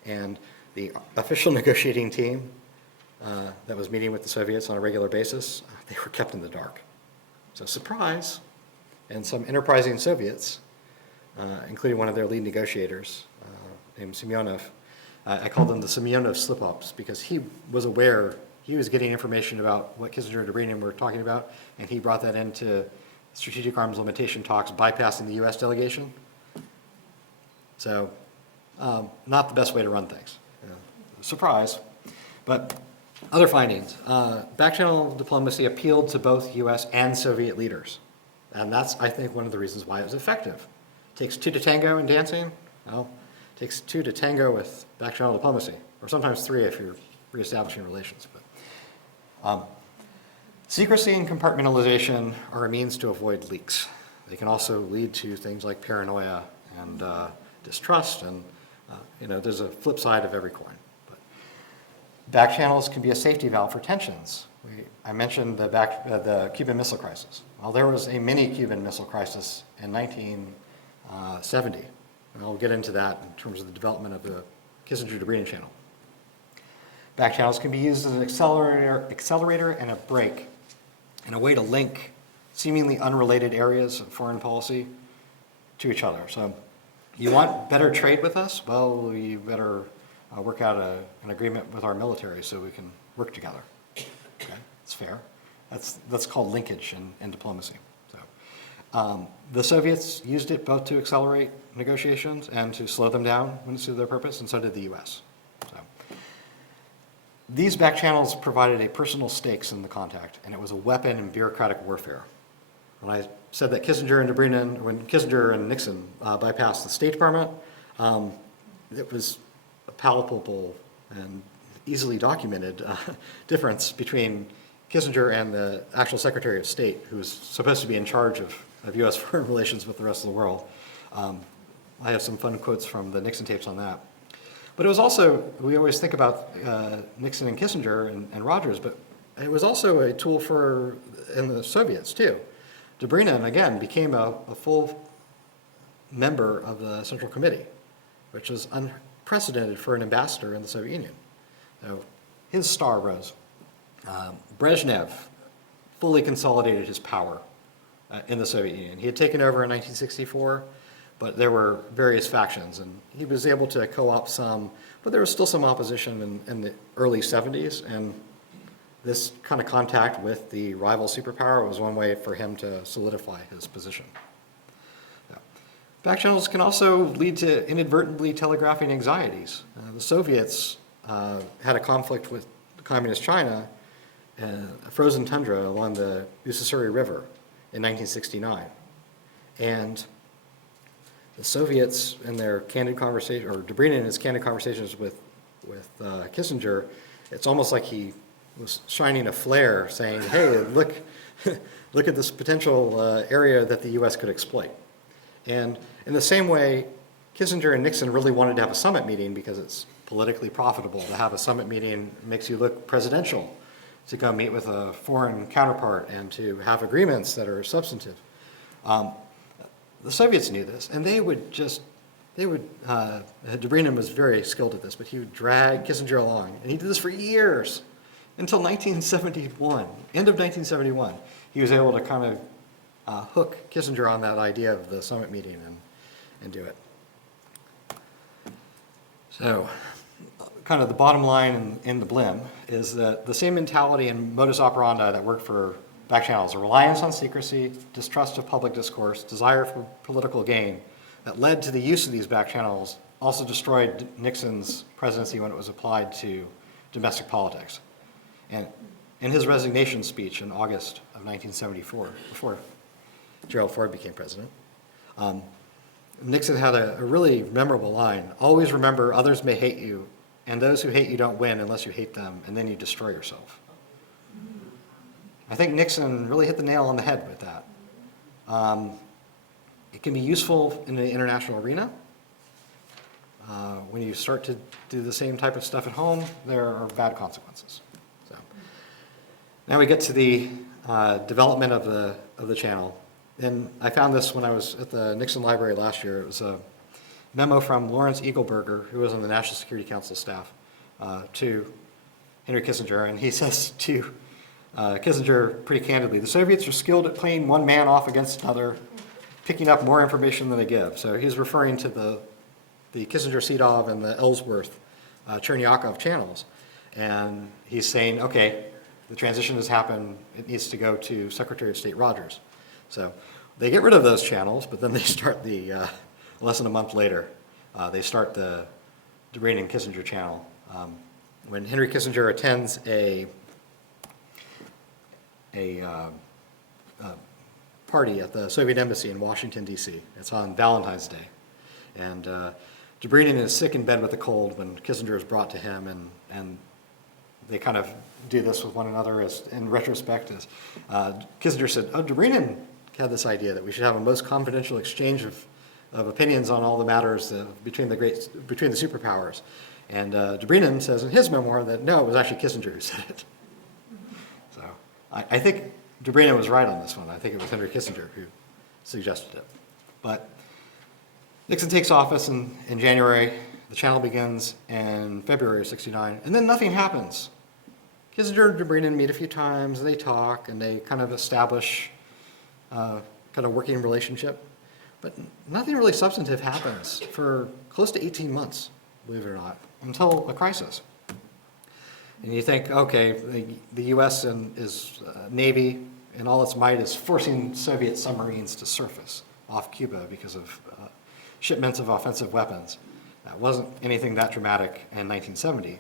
and the official negotiating team that was meeting with the Soviets on a regular basis, they were kept in the dark. So surprise, and some enterprising Soviets, including one of their lead negotiators named Semyonov, I called them the Semyonov slip-ups because he was aware, he was getting information about what Kissinger and Dobrynin were talking about, and he brought that into strategic arms limitation talks, bypassing the U.S. delegation. So not the best way to run things. Surprise. But other findings. Back-channel diplomacy appealed to both U.S. and Soviet leaders. And that's, I think, one of the reasons why it was effective. It takes two to tango in dancing. Well, it takes two to tango with back-channel diplomacy, or sometimes three if you're reestablishing relations. But secrecy and compartmentalization are a means to avoid leaks. They can also lead to things like paranoia and distrust, and there's a flip side of every coin. But back channels can be a safety valve for tensions. I mentioned the Cuban Missile Crisis. Well, there was a mini Cuban Missile Crisis in 1970. And I'll get into that in terms of the development of the Kissinger-Dobrynin channel. Back channels can be used as an accelerator and a brake, and a way to link seemingly unrelated areas of foreign policy to each other. So you want better trade with us? Well, you better work out an agreement with our military so we can work together. Okay, that's fair. That's called linkage in diplomacy. So the Soviets used it both to accelerate negotiations and to slow them down when it suited their purpose, and so did the US. So these back channels provided a personal stakes in the contact, and it was a weapon in bureaucratic warfare. When I said that Kissinger and Dobrynin, when Kissinger and Nixon bypassed the State Department, it was a palpable and easily documented difference between Kissinger and the actual Secretary of State, who was supposed to be in charge of U.S. foreign relations with the rest of the world. I have some fun quotes from the Nixon tapes on that. But it was also, we always think about Nixon and Kissinger and Rogers, but it was also a tool in the Soviets too. Dobrynin, again, became a full member of the Central Committee, which was unprecedented for an ambassador in the Soviet Union. So his star rose. Brezhnev fully consolidated his power in the Soviet Union. He had taken over in 1964, but there were various factions, and he was able to co-opt some, but there was still some opposition in the early 70s, and this kind of contact with the rival superpower was one way for him to solidify his position. Back channels can also lead to inadvertently telegraphing anxieties. The Soviets had a conflict with communist China, a frozen tundra along the Ussuri River in 1969. And the Soviets, in their candid conversation, or Dobrynin in his candid conversations with Kissinger, it's almost like he was shining a flare saying, hey, look at this potential area that the US could exploit. And in the same way, Kissinger and Nixon really wanted to have a summit meeting because it's politically profitable to have a summit meeting. It makes you look presidential to go meet with a foreign counterpart and to have agreements that are substantive. The Soviets knew this, and Dobrynin was very skilled at this, but he would drag Kissinger along, and he did this for years, until 1971, end of 1971. He was able to kind of hook Kissinger on that idea of the summit meeting and do it. So, kind of the bottom line in the blim is that the same mentality and modus operandi that worked for back channels, a reliance on secrecy, distrust of public discourse, desire for political gain, that led to the use of these back channels, also destroyed Nixon's presidency when it was applied to domestic politics. And in his resignation speech in August of 1974, before Gerald Ford became president, Nixon had a really memorable line: always remember others may hate you, and those who hate you don't win unless you hate them, and then you destroy yourself. I think Nixon really hit the nail on the head with that. It can be useful in the international arena. When you start to do the same type of stuff at home, there are bad consequences. So, now we get to the development of the channel. And I found this when I was at the Nixon Library last year. It was a memo from Lawrence Eagleburger, who was on the National Security Council staff, to Henry Kissinger. And he says to Kissinger pretty candidly, the Soviets are skilled at playing one man off against another, picking up more information than they give. So he's referring to the Kissinger-Sedov and the Ellsworth Chernyakov channels. And he's saying, okay, the transition has happened. It needs to go to Secretary of State Rogers. So they get rid of those channels, but then they start less than a month later, they start the Dobrynin-Kissinger channel. When Henry Kissinger attends a party at the Soviet Embassy in Washington, D.C. It's on Valentine's Day. And Dobrynin is sick in bed with a cold when Kissinger is brought to him, and they kind of do this with one another in retrospect. Kissinger said, Dobrynin had this idea that we should have a most confidential exchange of of opinions on all the matters between the superpowers. And Dobrynin says in his memoir that no, it was actually Kissinger who said it. So I think Dobrynin was right on this one. I think it was Henry Kissinger who suggested it. But Nixon takes office in January. The channel begins in February of '69, and then nothing happens. Kissinger and Dobrynin meet a few times, and they talk, and they kind of establish kind of working relationship. But nothing really substantive happens for close to 18 months, believe it or not, until a crisis. And you think, okay, the U.S. and its Navy in all its might is forcing Soviet submarines to surface off Cuba because of shipments of offensive weapons. That wasn't anything that dramatic in 1970.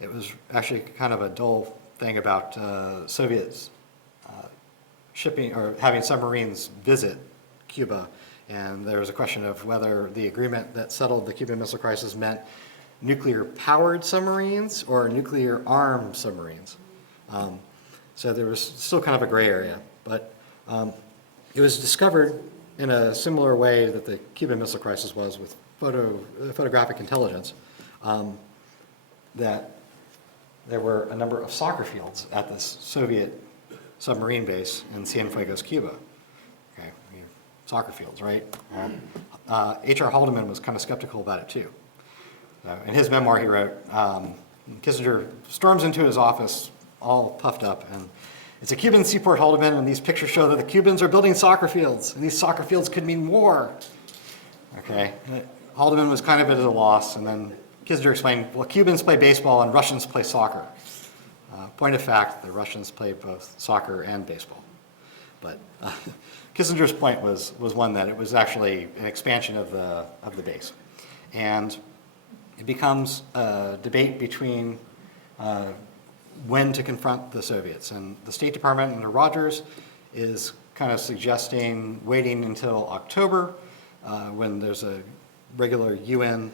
It was actually kind of a dull thing about Soviets shipping or having submarines visit Cuba. And there was a question of whether the agreement that settled the Cuban Missile Crisis meant nuclear-powered submarines or nuclear-armed submarines. So there was still kind of a gray area. But it was discovered in a similar way that the Cuban Missile Crisis was with photographic intelligence, that there were a number of soccer fields at this Soviet submarine base in Cienfuegos, Cuba. Okay, soccer fields, right? H.R. Haldeman was kind of skeptical about it too. In his memoir, he wrote, Kissinger storms into his office all puffed up, and it's a Cuban seaport, Haldeman, and these pictures show that the Cubans are building soccer fields, and these soccer fields could mean war. Okay, Haldeman was kind of at a loss, and then Kissinger explained, well, Cubans play baseball and Russians play soccer. Point of fact, the Russians play both soccer and baseball. But Kissinger's point was one that it was actually an expansion of the base. And it becomes a debate between when to confront the Soviets. And the State Department under Rogers is kind of suggesting waiting until October when there's a regular UN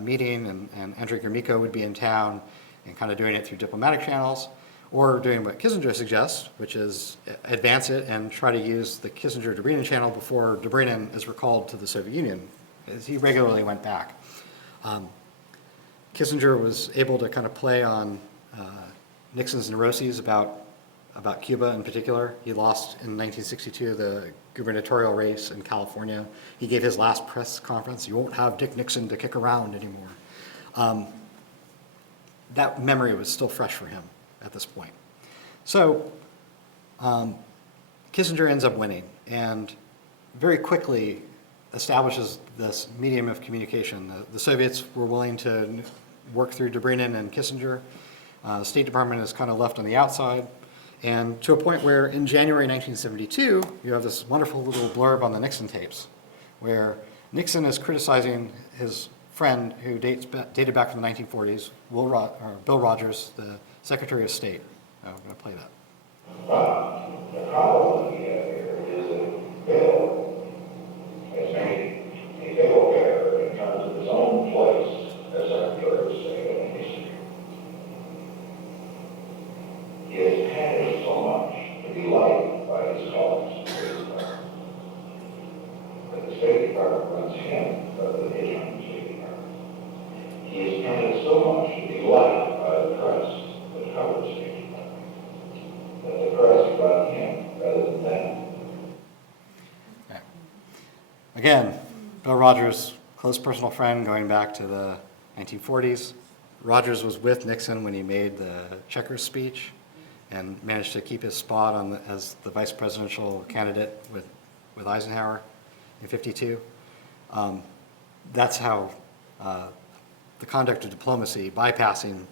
meeting and Andrei Gromyko would be in town and kind of doing it through diplomatic channels, or doing what Kissinger suggests, which is advance it and try to use the Kissinger-Dobrynin channel before Dobrynin is recalled to the Soviet Union, as he regularly went back. Kissinger was able to kind of play on Nixon's neuroses about Cuba in particular. He lost in 1962 the gubernatorial race in California. He gave his last press conference, "You won't have Dick Nixon to kick around anymore." That memory was still fresh for him at this point. So Kissinger ends up winning and very quickly establishes this medium of communication. The Soviets were willing to work through Dobrynin and Kissinger. The State Department is kind of left on the outside. And to a point where in January 1972, you have this wonderful little blurb on the Nixon Tapes, where Nixon is criticizing his friend who dated back from the 1940s, Bill Rogers, the Secretary of State. I'm going to play that. But the problem we have here is that Bill has made a Bill error in terms of his own place as Secretary of State in history. He has padded so much to be liked by his colleagues in the State Department that the State Department runs him rather than his own State Department. He has padded so much to be liked by the press that covers the State Department that the press run him rather than them. Okay. Again, Bill Rogers, close personal friend going back to the 1940s. Rogers was with Nixon when he made the Checkers speech and managed to keep his spot as the vice presidential candidate with Eisenhower in '52. That's how the conduct of diplomacy, bypassing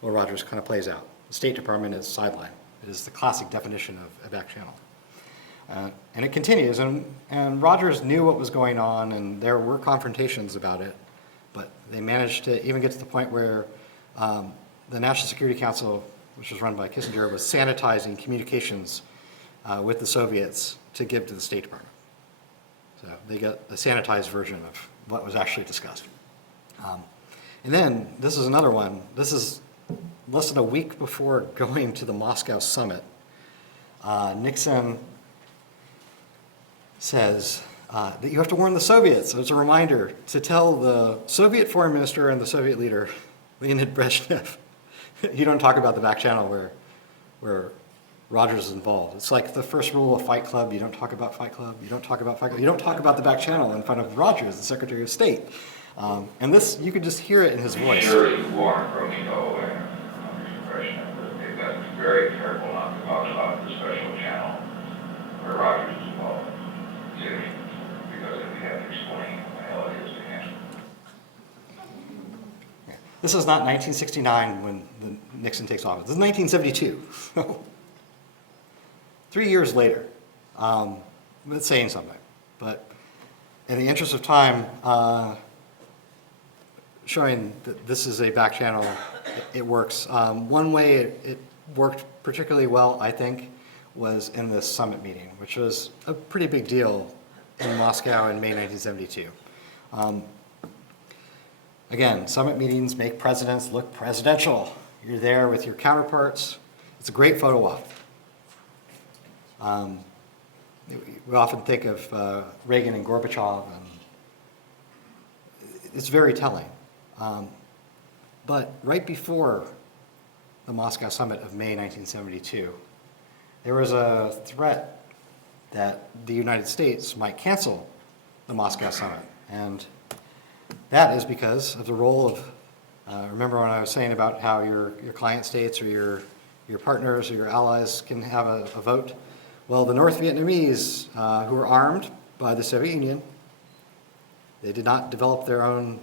Will Rogers, kind of plays out. The State Department is sidelined. It is the classic definition of back channel. And it continues, and Rogers knew what was going on, and there were confrontations about it, but they managed to even get to the point where the National Security Council, which was run by Kissinger, was sanitizing communications with the Soviets to give to the State Department. So they got a sanitized version of what was actually discussed. And then, this is another one. This is less than a week before going to the Moscow summit. Nixon says, that you have to warn the Soviets as a reminder to tell the Soviet foreign minister and the Soviet leader, Leonid Brezhnev, you don't talk about the back channel where Rogers is involved. It's like the first rule of Fight Club, you don't talk about Fight Club, you don't talk about Fight Club, you don't talk about the back channel in front of Rogers, the Secretary of State. And this, you could just hear it in his voice. Sure, you warned Romeo and Brezhnev that they've got to be very careful not to talk about the special channel where Rogers is involved. Because we have to explain what the hell it is to him. This is not 1969 when Nixon takes office. This is 1972. 3 years later. That's saying something. But in the interest of time, showing that this is a back channel, it works. One way it worked particularly well, I think, was in this summit meeting, which was a pretty big deal in Moscow in May 1972. Again, summit meetings make presidents look presidential. You're there with your counterparts. It's a great photo op. We often think of Reagan and Gorbachev, and it's very telling. But right before the Moscow summit of May 1972, there was a threat that the United States might cancel the Moscow summit. And that is because of the role of, remember when I was saying about how your client states or your partners or your allies can have a vote? Well, the North Vietnamese, who were armed by the Soviet Union, they did not develop their own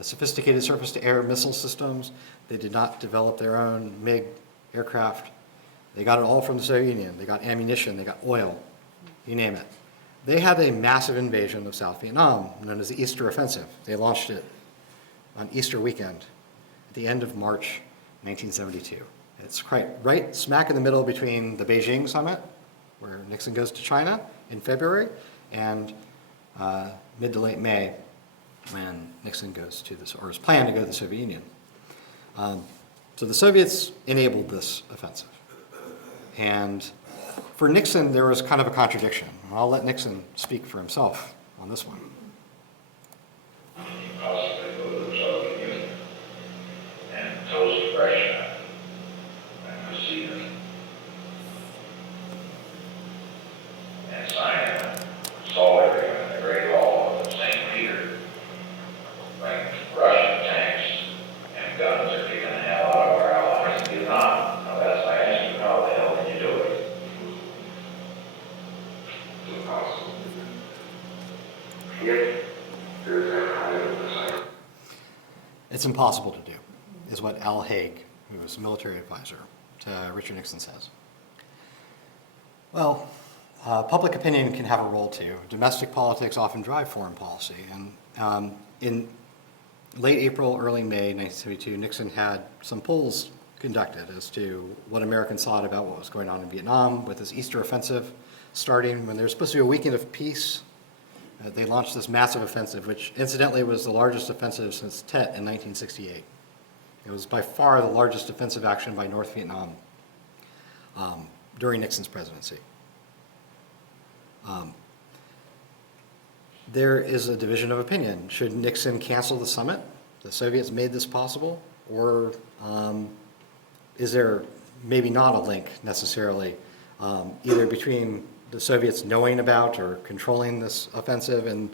sophisticated surface-to-air missile systems. They did not develop their own MiG aircraft. They got it all from the Soviet Union. They got ammunition, they got oil, you name it. They had a massive invasion of South Vietnam, known as the Easter Offensive. They launched it on Easter weekend, at the end of March 1972. It's right smack in the middle between the Beijing summit, where Nixon goes to China in February, and mid to late May, when Nixon goes to or is planned to go to the Soviet Union. So the Soviets enabled this offensive. And for Nixon, there was kind of a contradiction. I'll let Nixon speak for himself on this one. Possibly go to the Soviet Union and toast Russia and receive it and sign a salt agreement in the Great Hall of St. Peter. Bring Russian tanks and guns are kicking the hell out of our allies in Vietnam. Now that's, I ask you, how the hell can you do it? It's impossible. If there's that kind of desire. It's impossible to do, is what Al Haig, who was a military advisor to Richard Nixon, says. Well, public opinion can have a role too. Domestic politics often drive foreign policy. And in late April, early May 1972, Nixon had some polls conducted as to what Americans thought about what was going on in Vietnam with this Easter offensive starting when there was supposed to be a weekend of peace. They launched this massive offensive, which incidentally was the largest offensive since Tet in 1968. It was by far the largest offensive action by North Vietnam during Nixon's presidency. There is a division of opinion. Should Nixon cancel the summit? The Soviets made this possible, or is there maybe not a link necessarily either between the Soviets knowing about or controlling this offensive and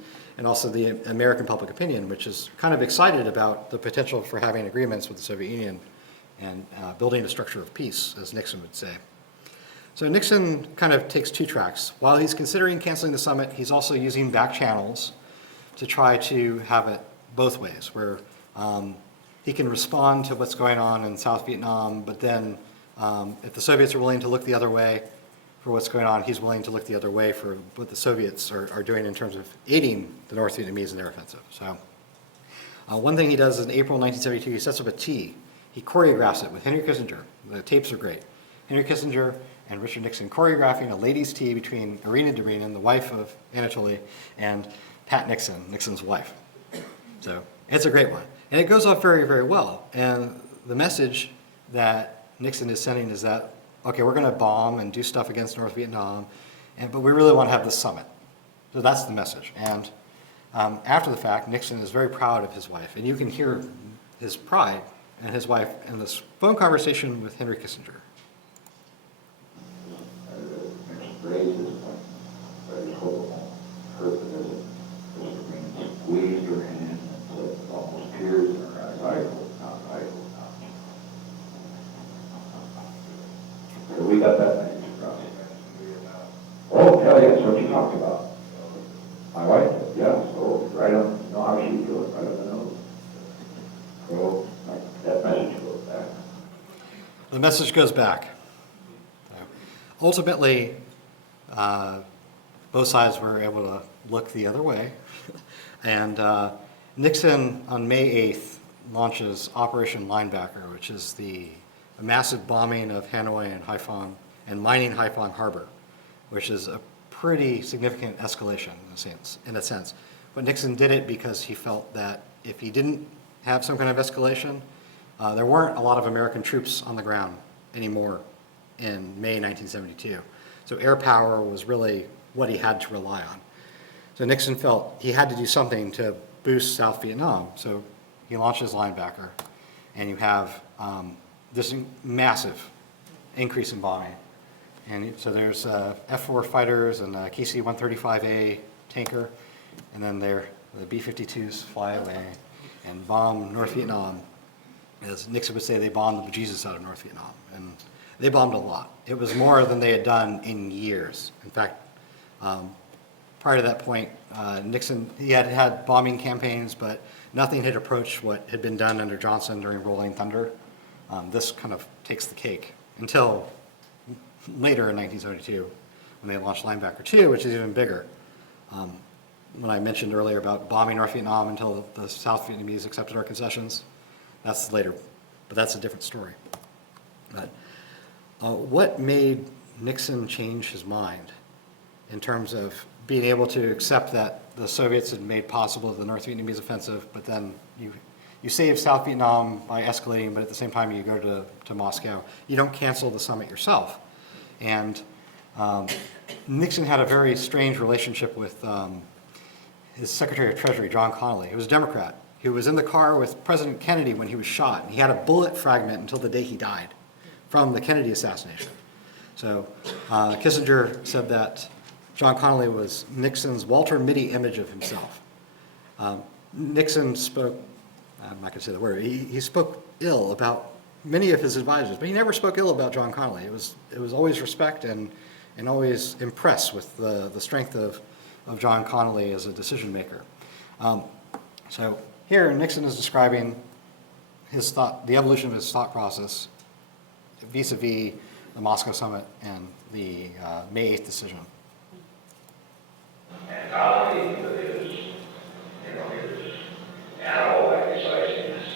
also the American public opinion, which is kind of excited about the potential for having agreements with the Soviet Union and building a structure of peace, as Nixon would say. So Nixon kind of takes two tracks. While he's considering canceling the summit, he's also using back channels to try to have it both ways, where he can respond to what's going on in South Vietnam, but then if the Soviets are willing to look the other way for what's going on, he's willing to look the other way for what the Soviets are doing in terms of aiding the North Vietnamese in their offensive. So one thing he does is in April 1972, he sets up a tea. He choreographs it with Henry Kissinger. The tapes are great. Henry Kissinger and Richard Nixon choreographing a ladies' tea between Irina Dobrynin, the wife of Anatoly, and Pat Nixon, Nixon's wife. So it's a great one. And it goes off very, very well. And the message that Nixon is sending is that, okay, we're going to bomb and do stuff against North Vietnam, but we really want to have this summit. So that's the message. And after the fact, Nixon is very proud of his wife. And you can hear his pride in his wife in this phone conversation with Henry Kissinger. Nixon raised his point, but his whole her position. Mr. Green squeezed her hand and said, almost tears in her eyes, I hope not, I hope not. So we got that message across. Oh, hell yes, what you talked about. My wife, yes, oh, right on, know how she feels, right on the nose. So that message goes back. The message goes back. Ultimately, both sides were able to look the other way. And Nixon, on May 8th, launches Operation Linebacker, which is the massive bombing of Hanoi and Haiphong and mining Haiphong Harbor, which is a pretty significant escalation in a sense. But Nixon did it because he felt that if he didn't have some kind of escalation, there weren't a lot of American troops on the ground anymore in May 1972. So air power was really what he had to rely on. So Nixon felt he had to do something to boost South Vietnam. So he launches Linebacker, and you have this massive increase in bombing. And so there's F-4 fighters and a KC-135A tanker, and then the B-52s fly away and bomb North Vietnam. As Nixon would say, they bombed the bejesus out of North Vietnam. And they bombed a lot. It was more than they had done in years. In fact, prior to that point, Nixon, he had had bombing campaigns, but nothing had approached what had been done under Johnson during Rolling Thunder. This kind of takes the cake until later in 1972 when they launched Linebacker 2, which is even bigger. When I mentioned earlier about bombing North Vietnam until the South Vietnamese accepted our concessions, that's later, but that's a different story. But what made Nixon change his mind in terms of being able to accept that the Soviets had made possible the North Vietnamese offensive, but then you save South Vietnam by escalating, but at the same time you go to Moscow. You don't cancel the summit yourself. And Nixon had a very strange relationship with his Secretary of Treasury, John Connally. He was a Democrat. He was in the car with President Kennedy when he was shot. And he had a bullet fragment until the day he died from the Kennedy assassination. So Kissinger said that John Connally was Nixon's Walter Mitty image of himself. Nixon spoke, I'm not going to say the word, he spoke ill about many of his advisors, but he never spoke ill about John Connally. It was always respect and always impressed with the strength of John Connally as a decision maker. So here Nixon is describing his thought, the evolution of his thought process vis-a-vis the Moscow summit and the May 8th decision. And Connally, with his animal exercises,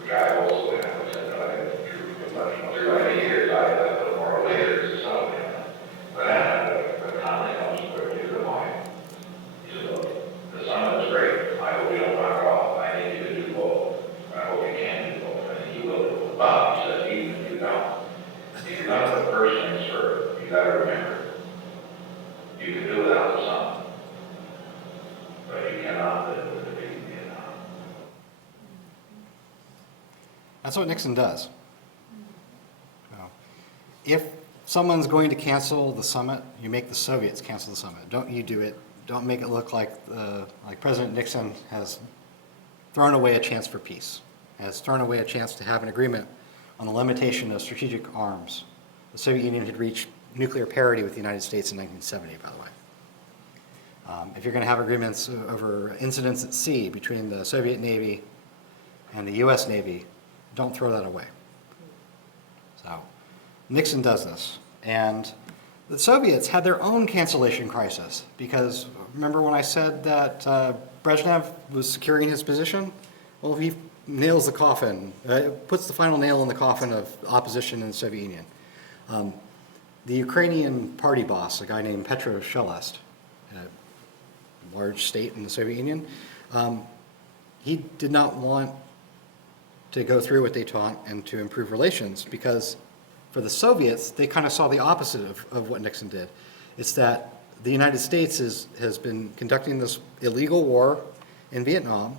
which I also have said that I have true professional 30 years, I have the moral leaders to some of them. But Connally comes to the point. He said, look, the summit is great. I hope you don't knock it off. I need you to do both. I hope you can do both. I think you will do both. But he says, even if you don't, if you're not the person you serve, you got to remember, you can do without the sun, but you cannot live with the big Vietnam. That's what Nixon does. If someone's going to cancel the summit, you make the Soviets cancel the summit. Don't you do it. Don't make it look like President Nixon has thrown away a chance for peace, has thrown away a chance to have an agreement on the limitation of strategic arms. The Soviet Union had reached nuclear parity with the United States in 1970, by the way. If you're going to have agreements over incidents at sea between the Soviet Navy and the US Navy, don't throw that away. So Nixon does this. And the Soviets had their own cancellation crisis because remember when I said that Brezhnev was securing his position? Well, he nails the coffin, puts the final nail in the coffin of opposition in the Soviet Union. The Ukrainian party boss, a guy named Petro Shelest, a large state in the Soviet Union, he did not want to go through with détente and to improve relations because for the Soviets, they kind of saw the opposite of what Nixon did. It's that the United States has been conducting this illegal war in Vietnam,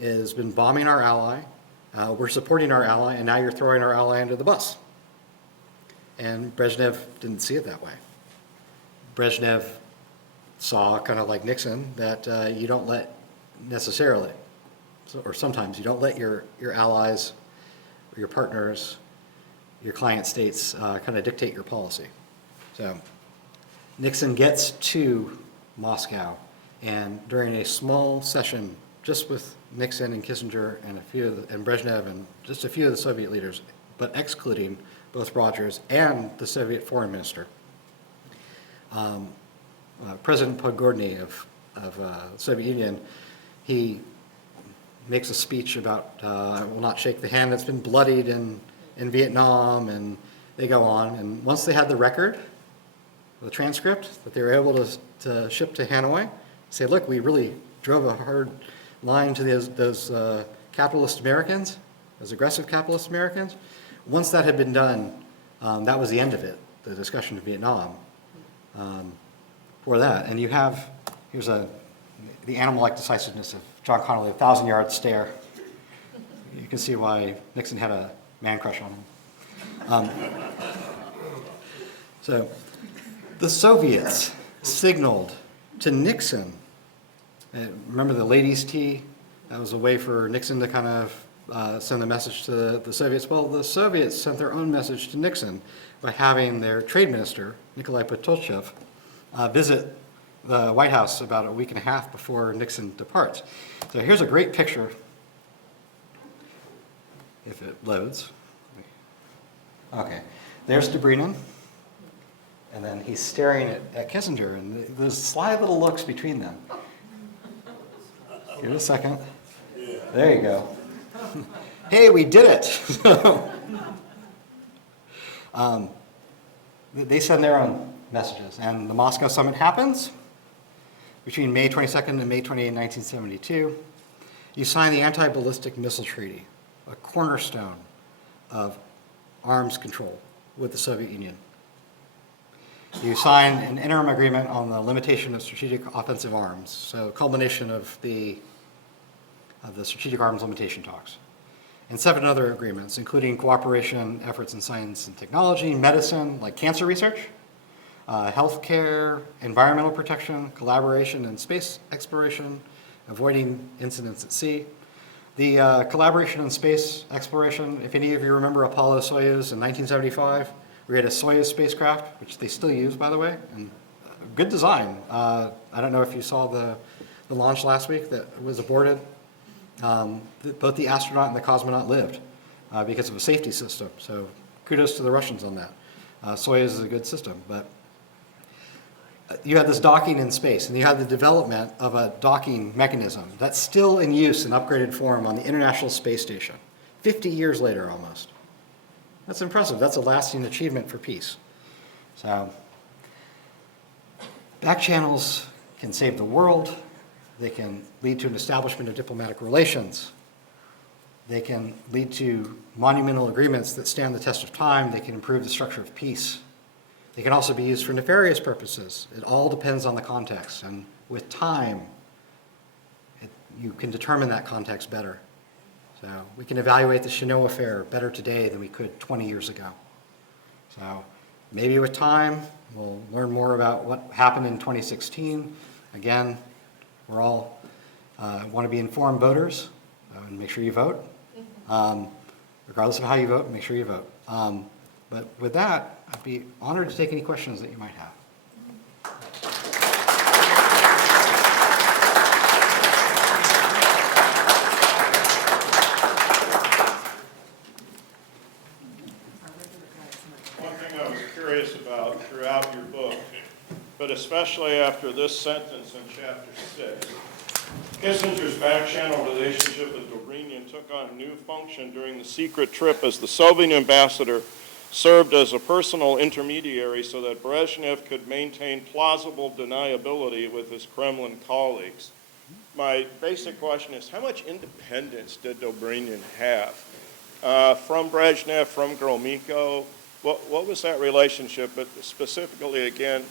has been bombing our ally, we're supporting our ally, and now you're throwing our ally under the bus. And Brezhnev didn't see it that way. Brezhnev saw, kind of like Nixon, that you don't let necessarily, or sometimes you don't let your allies, or your partners, your client states kind of dictate your policy. So Nixon gets to Moscow, and during a small session just with Nixon and Kissinger and and Brezhnev and just a few of the Soviet leaders, but excluding both Rogers and the Soviet foreign minister, President Podgorny of the Soviet Union, he makes a speech about I will not shake the hand that's been bloodied in Vietnam, and they go on. And once they had the record, the transcript that they were able to ship to Hanoi, say, look, we really drove a hard line to those capitalist Americans, those aggressive capitalist Americans. Once that had been done, that was the end of it, the discussion of Vietnam for that. And you have, here's the animal-like decisiveness of John Connally, 1,000-yard stare. You can see why Nixon had a man crush on him. So the Soviets signaled to Nixon, remember the ladies' tea? That was a way for Nixon to kind of send the message to the Soviets. Well, the Soviets sent their own message to Nixon by having their trade minister, Nikolai Potolchev, visit the White House about a week and a half before Nixon departs. So here's a great picture, if it loads. Okay, there's Dobrynin, and then he's staring at Kissinger, and there's sly little looks between them. Give it a second. There you go. Hey, we did it. They send their own messages, and the Moscow summit happens between May 22nd and May 28, 1972. You sign the Anti-Ballistic Missile Treaty, a cornerstone of arms control with the Soviet Union. You sign an interim agreement on the limitation of strategic offensive arms, so culmination of the strategic arms limitation talks, and 7 other agreements, including cooperation efforts in science and technology, medicine, like cancer research, healthcare, environmental protection, collaboration in space exploration, avoiding incidents at sea. The collaboration in space exploration, if any of you remember Apollo-Soyuz in 1975, we had a Soyuz spacecraft, which they still use, by the way, and good design. I don't know if you saw the launch last week that was aborted. Both the astronaut and the cosmonaut lived because of a safety system, so kudos to the Russians on that. Soyuz is a good system, but you had this docking in space, and you had the development of a docking mechanism that's still in use in upgraded form on the International Space Station, 50 years later almost. That's impressive. That's a lasting achievement for peace. So, back channels can save the world. They can lead to an establishment of diplomatic relations. They can lead to monumental agreements that stand the test of time. They can improve the structure of peace. They can also be used for nefarious purposes. It all depends on the context. And with time, you can determine that context better. So we can evaluate the Chenot affair better today than we could 20 years ago. So maybe with time, we'll learn more about what happened in 2016. Again, we're all want to be informed voters, and make sure you vote. Regardless of how you vote, make sure you vote. But with that, I'd be honored to take any questions that you might have. One thing I was curious about throughout your book, but especially after this sentence in chapter 6, Kissinger's back-channel relationship with Dobrynin took on new function during the secret trip as the Soviet ambassador served as a personal intermediary so that Brezhnev could maintain plausible deniability with his Kremlin colleagues. My basic question is, how much independence did Dobrynin have from Brezhnev, from Gromyko? What was that relationship? But specifically, again,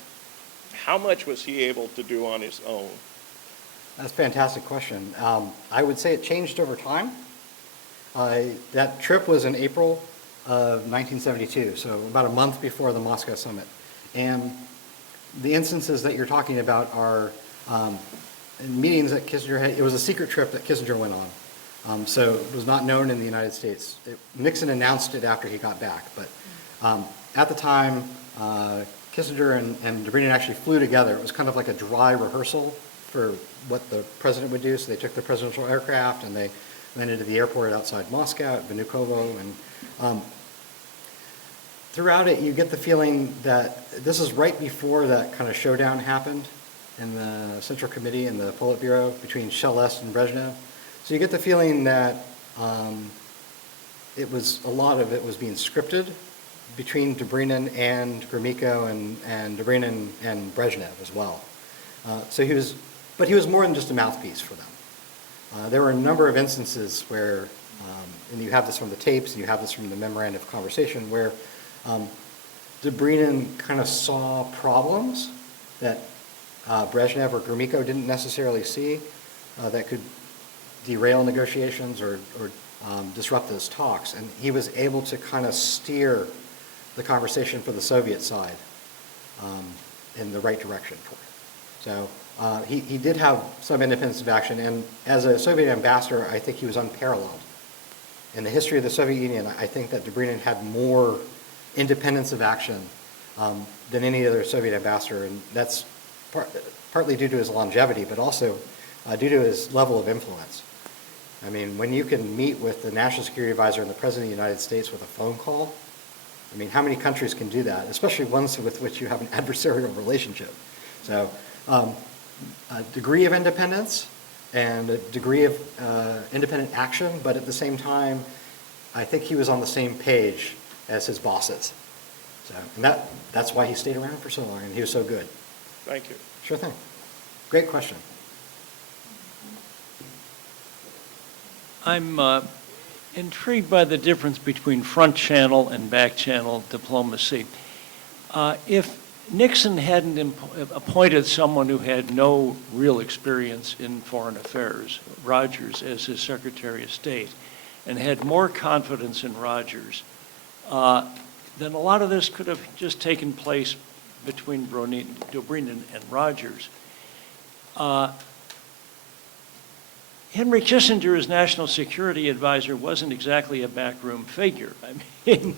how much was he able to do on his own? That's a fantastic question. I would say it changed over time. That trip was in April of 1972, so about a month before the Moscow summit. And the instances that you're talking about are in meetings that Kissinger had. It was a secret trip that Kissinger went on, so it was not known in the United States. Nixon announced it after he got back, but at the time, Kissinger and Dobrynin actually flew together. It was kind of like a dry rehearsal for what the president would do. So they took the presidential aircraft and they landed at the airport outside Moscow, at Vnukovo, and throughout it, you get the feeling that this is right before that kind of showdown happened in the Central Committee and the Politburo between Shellest and Brezhnev. So you get the feeling that a lot of it was being scripted between Dobrynin and Gromyko and Dobrynin and Brezhnev as well. But he was more than just a mouthpiece for them. There were a number of instances where, and you have this from the tapes, and you have this from the memorandum of conversation, where Dobrynin kind of saw problems that Brezhnev or Gromyko didn't necessarily see that could derail negotiations or disrupt those talks. And he was able to kind of steer the conversation for the Soviet side in the right direction for it. So he did have some independence of action, and as a Soviet ambassador, I think he was unparalleled. In the history of the Soviet Union, I think that Dobrynin had more independence of action than any other Soviet ambassador, and that's partly due to his longevity, but also due to his level of influence. I mean, when you can meet with the National Security Advisor and the President of the United States with a phone call, I mean, how many countries can do that, especially ones with which you have an adversarial relationship? So a degree of independence and a degree of independent action, but at the same time, I think he was on the same page as his bosses. So, and that's why he stayed around for so long, and he was so good. Thank you. Sure thing. Great question. I'm intrigued by the difference between front channel and back channel diplomacy. If Nixon hadn't appointed someone who had no real experience in foreign affairs, Rogers, as his Secretary of State, and had more confidence in Rogers, then a lot of this could have just taken place between Dobrynin and Rogers. Henry Kissinger, as National Security Advisor, wasn't exactly a backroom figure. I mean,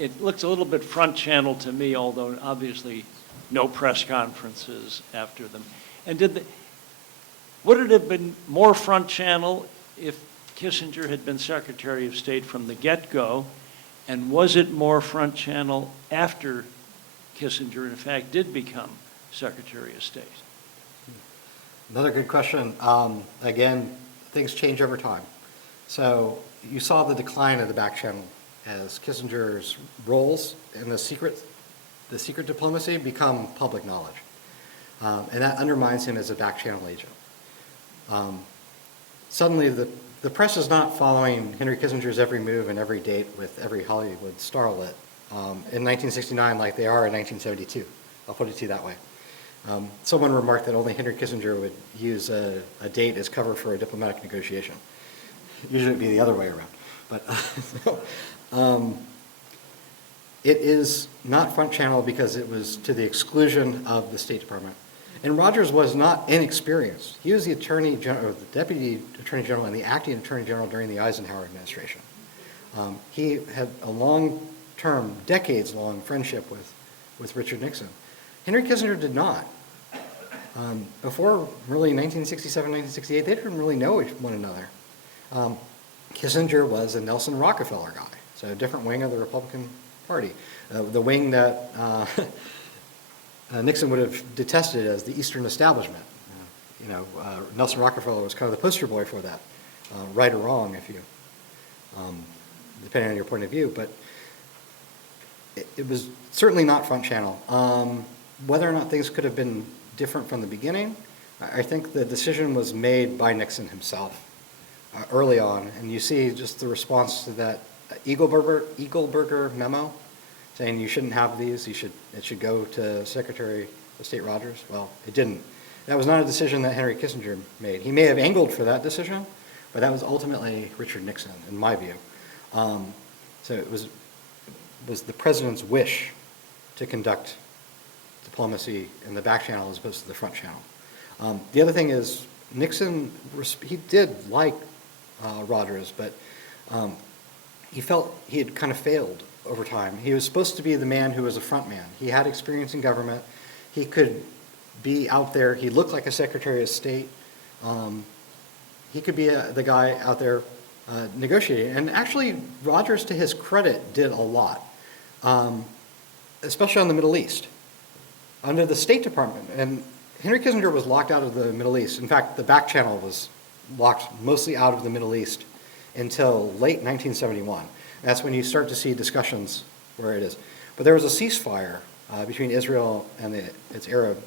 it looks a little bit front channel to me, although obviously no press conferences after them. And would it have been more front channel if Kissinger had been Secretary of State from the get-go? And was it more front channel after Kissinger, in fact, did become Secretary of State? Another good question. Again, things change over time. So you saw the decline of the back channel as Kissinger's roles in the secret diplomacy become public knowledge. And that undermines him as a back channel agent. Suddenly, the press is not following Henry Kissinger's every move and every date with every Hollywood starlet in 1969 like they are in 1972. I'll put it to you that way. Someone remarked that only Henry Kissinger would use a date as cover for a diplomatic negotiation. Usually it'd be the other way around. But it is not front channel because it was to the exclusion of the State Department. And Rogers was not inexperienced. He was the Attorney General, the Deputy Attorney General and the Acting Attorney General during the Eisenhower administration. He had a long-term, decades-long friendship with Richard Nixon. Henry Kissinger did not. Before really 1967, 1968, they didn't really know one another. Kissinger was a Nelson Rockefeller guy, so a different wing of the Republican Party. The wing that Nixon would have detested as the Eastern establishment. Nelson Rockefeller was kind of the poster boy for that, right or wrong, if you, depending on your point of view. But it was certainly not front channel. Whether or not things could have been different from the beginning, I think the decision was made by Nixon himself early on, and you see just the response to that Eagleburger memo saying you shouldn't have these, it should go to Secretary Estate Rogers? Well, it didn't. That was not a decision that Henry Kissinger made. He may have angled for that decision, but that was ultimately Richard Nixon, in my view. So it was the president's wish to conduct diplomacy in the back channel as opposed to the front channel. The other thing is Nixon, he did like Rogers, but he felt he had kind of failed over time. He was supposed to be the man who was a front man. He had experience in government. He could be out there. He looked like a Secretary of State. He could be the guy out there negotiating. And actually, Rogers, to his credit, did a lot, especially on the Middle East. Under the State Department, and Henry Kissinger was locked out of the Middle East. In fact, the back channel was locked mostly out of the Middle East until late 1971. That's when you start to see discussions where it is. But there was a ceasefire between Israel and its Arab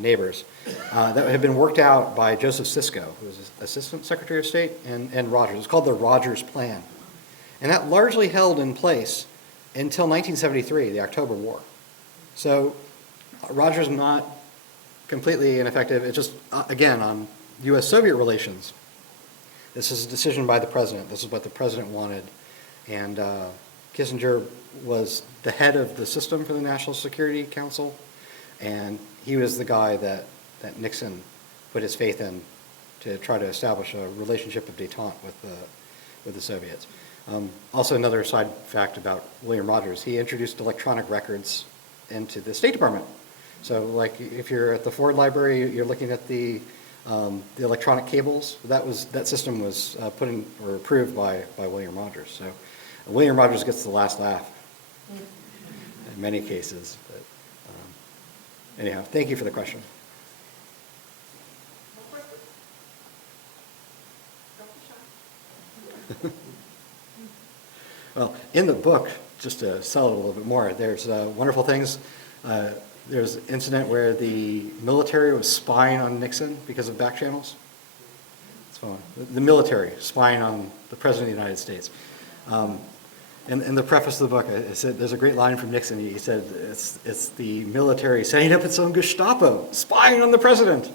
neighbors that had been worked out by Joseph Sisko, who was Assistant Secretary of State, and Rogers. It was called the Rogers Plan. And that largely held in place until 1973, the October War. So Rogers not completely ineffective. It just, again, on U.S.-Soviet relations, this is a decision by the president. This is what the president wanted. And Kissinger was the head of the system for the National Security Council, and he was the guy that Nixon put his faith in to try to establish a relationship of détente with the Soviets. Also, another side fact about William Rogers, he introduced electronic records into the State Department. So, like, if you're at the Ford Library, you're looking at the electronic cables. That system was put in or approved by William Rogers. So, William Rogers gets the last laugh in many cases. But anyhow, thank you for the question. Well, in the book, just to sell it a little bit more, there's wonderful things. There's an incident where the military was spying on Nixon because of back channels. It's fun. The military spying on the President of the United States. In the preface of the book, I said there's a great line from Nixon. He said, it's the military setting up its own Gestapo, spying on the President.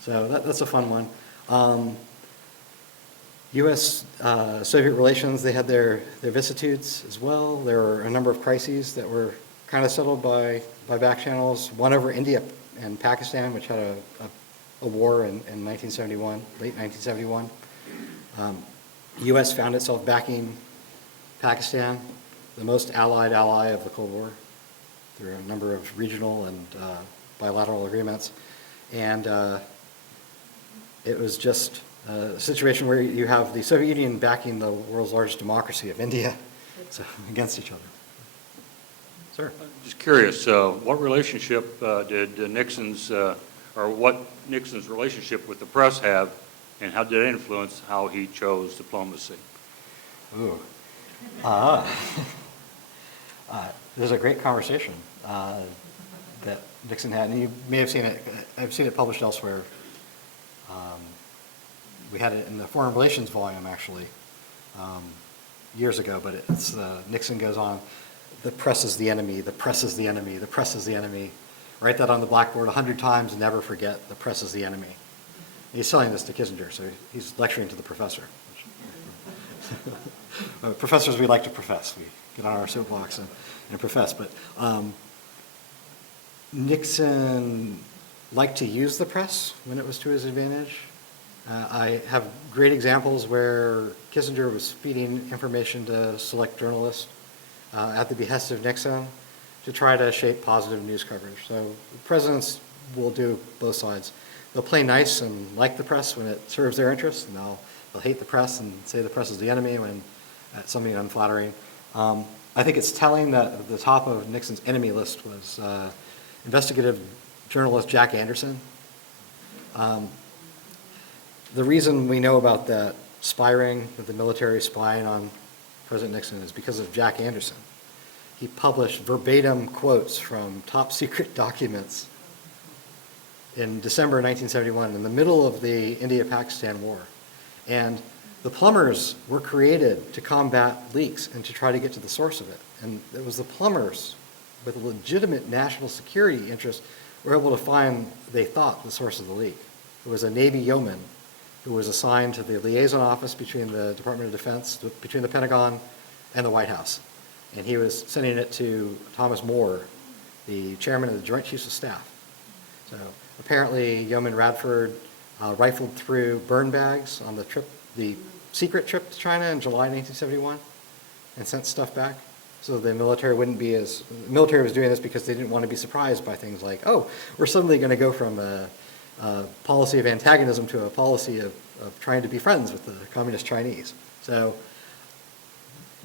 So that's a fun one. U.S.-Soviet relations, they had their vicissitudes as well. There were a number of crises that were kind of settled by back channels. One over India and Pakistan, which had a war in 1971, late 1971. U.S. found itself backing Pakistan, the most allied ally of the Cold War, through a number of regional and bilateral agreements. And it was just a situation where you have the Soviet Union backing the world's largest democracy of India, so against each other. Sir? Just curious, what relationship did Nixon's, or what Nixon's relationship with the press have, and how did it influence how he chose diplomacy? Ooh. There's a great conversation that Nixon had, and you may have seen it. I've seen it published elsewhere. We had it in the Foreign Relations volume, actually, years ago, but it's Nixon goes on, the press is the enemy, the press is the enemy, the press is the enemy. Write that on the blackboard 100 times and never forget the press is the enemy. And he's telling this to Kissinger, so he's lecturing to the professor. Professors, we like to profess. We get on our soapbox and profess, but Nixon liked to use the press when it was to his advantage. I have great examples where Kissinger was feeding information to select journalists at the behest of Nixon to try to shape positive news coverage. So presidents will do both sides. They'll play nice and like the press when it serves their interests, and they'll hate the press and say the press is the enemy when it's something unflattering. I think it's telling that at the top of Nixon's enemy list was investigative journalist Jack Anderson. The reason we know about that spy ring with the military spying on President Nixon is because of Jack Anderson. He published verbatim quotes from top secret documents in December 1971 in the middle of the India-Pakistan war. And the plumbers were created to combat leaks and to try to get to the source of it. And it was the plumbers with a legitimate national security interest were able to find, they thought, the source of the leak. It was a Navy yeoman who was assigned to the liaison office between the Department of Defense, between the Pentagon and the White House. And he was sending it to Thomas Moore, the chairman of the Joint Chiefs of Staff. So apparently, Yeoman Radford rifled through burn bags on the secret trip to China in July 1971 and sent stuff back. So the military the military was doing this because they didn't want to be surprised by things like, oh, we're suddenly going to go from a policy of antagonism to a policy of trying to be friends with the communist Chinese. So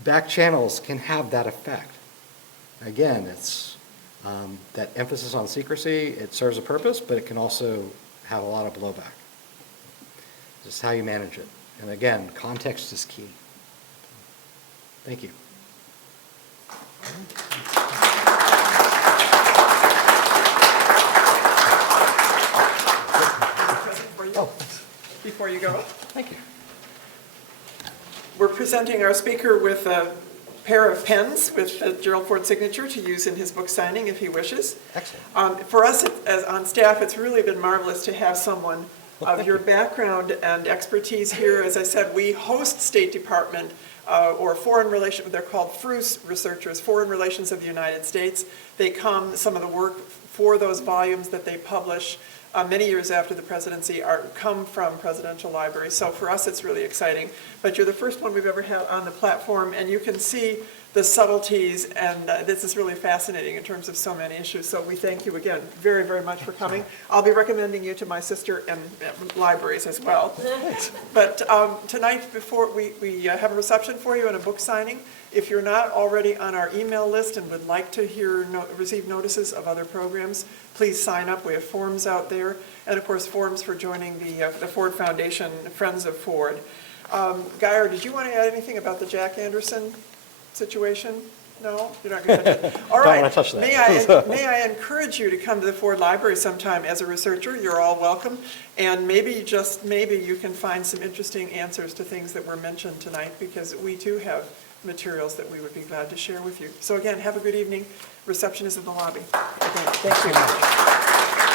back channels can have that effect. Again, it's that emphasis on secrecy, it serves a purpose, but it can also have a lot of blowback. Just how you manage it. And again, context is key. Thank you. Before you go, Thank you. we're presenting our speaker with a pair of pens with a Gerald Ford signature to use in his book signing if he wishes. Excellent. For us as on staff, it's really been marvelous to have someone Well, of thank your you. background and expertise here. As I said, we host State Department or foreign relations, they're called FRUS researchers, Foreign Relations of the United States. They come, some of the work for those volumes that they publish many years after the presidency come from Presidential Library. So for us, it's really exciting. But you're the first one we've ever had on the platform, and you can see the subtleties, and this is really fascinating in terms of so many issues. So we thank you again very, very much for coming. I'll be recommending you to my sister and libraries as well. But tonight, before we have a reception for you and a book signing. If you're not already on our email list and would like to receive notices of other programs, please sign up. We have forms out there, and of course, forms for joining the Ford Foundation, Friends of Ford. Geyer, did you want to add anything about the Jack Anderson situation? No? You're not going to? All right. Don't want to touch that. May I encourage you to come to the Ford Library sometime as a researcher? You're all welcome. And maybe, just maybe, you can find some interesting answers to things that were mentioned tonight, because we too have materials that we would be glad to share with you. So again, have a good evening. Reception is in the lobby. Again, thank you.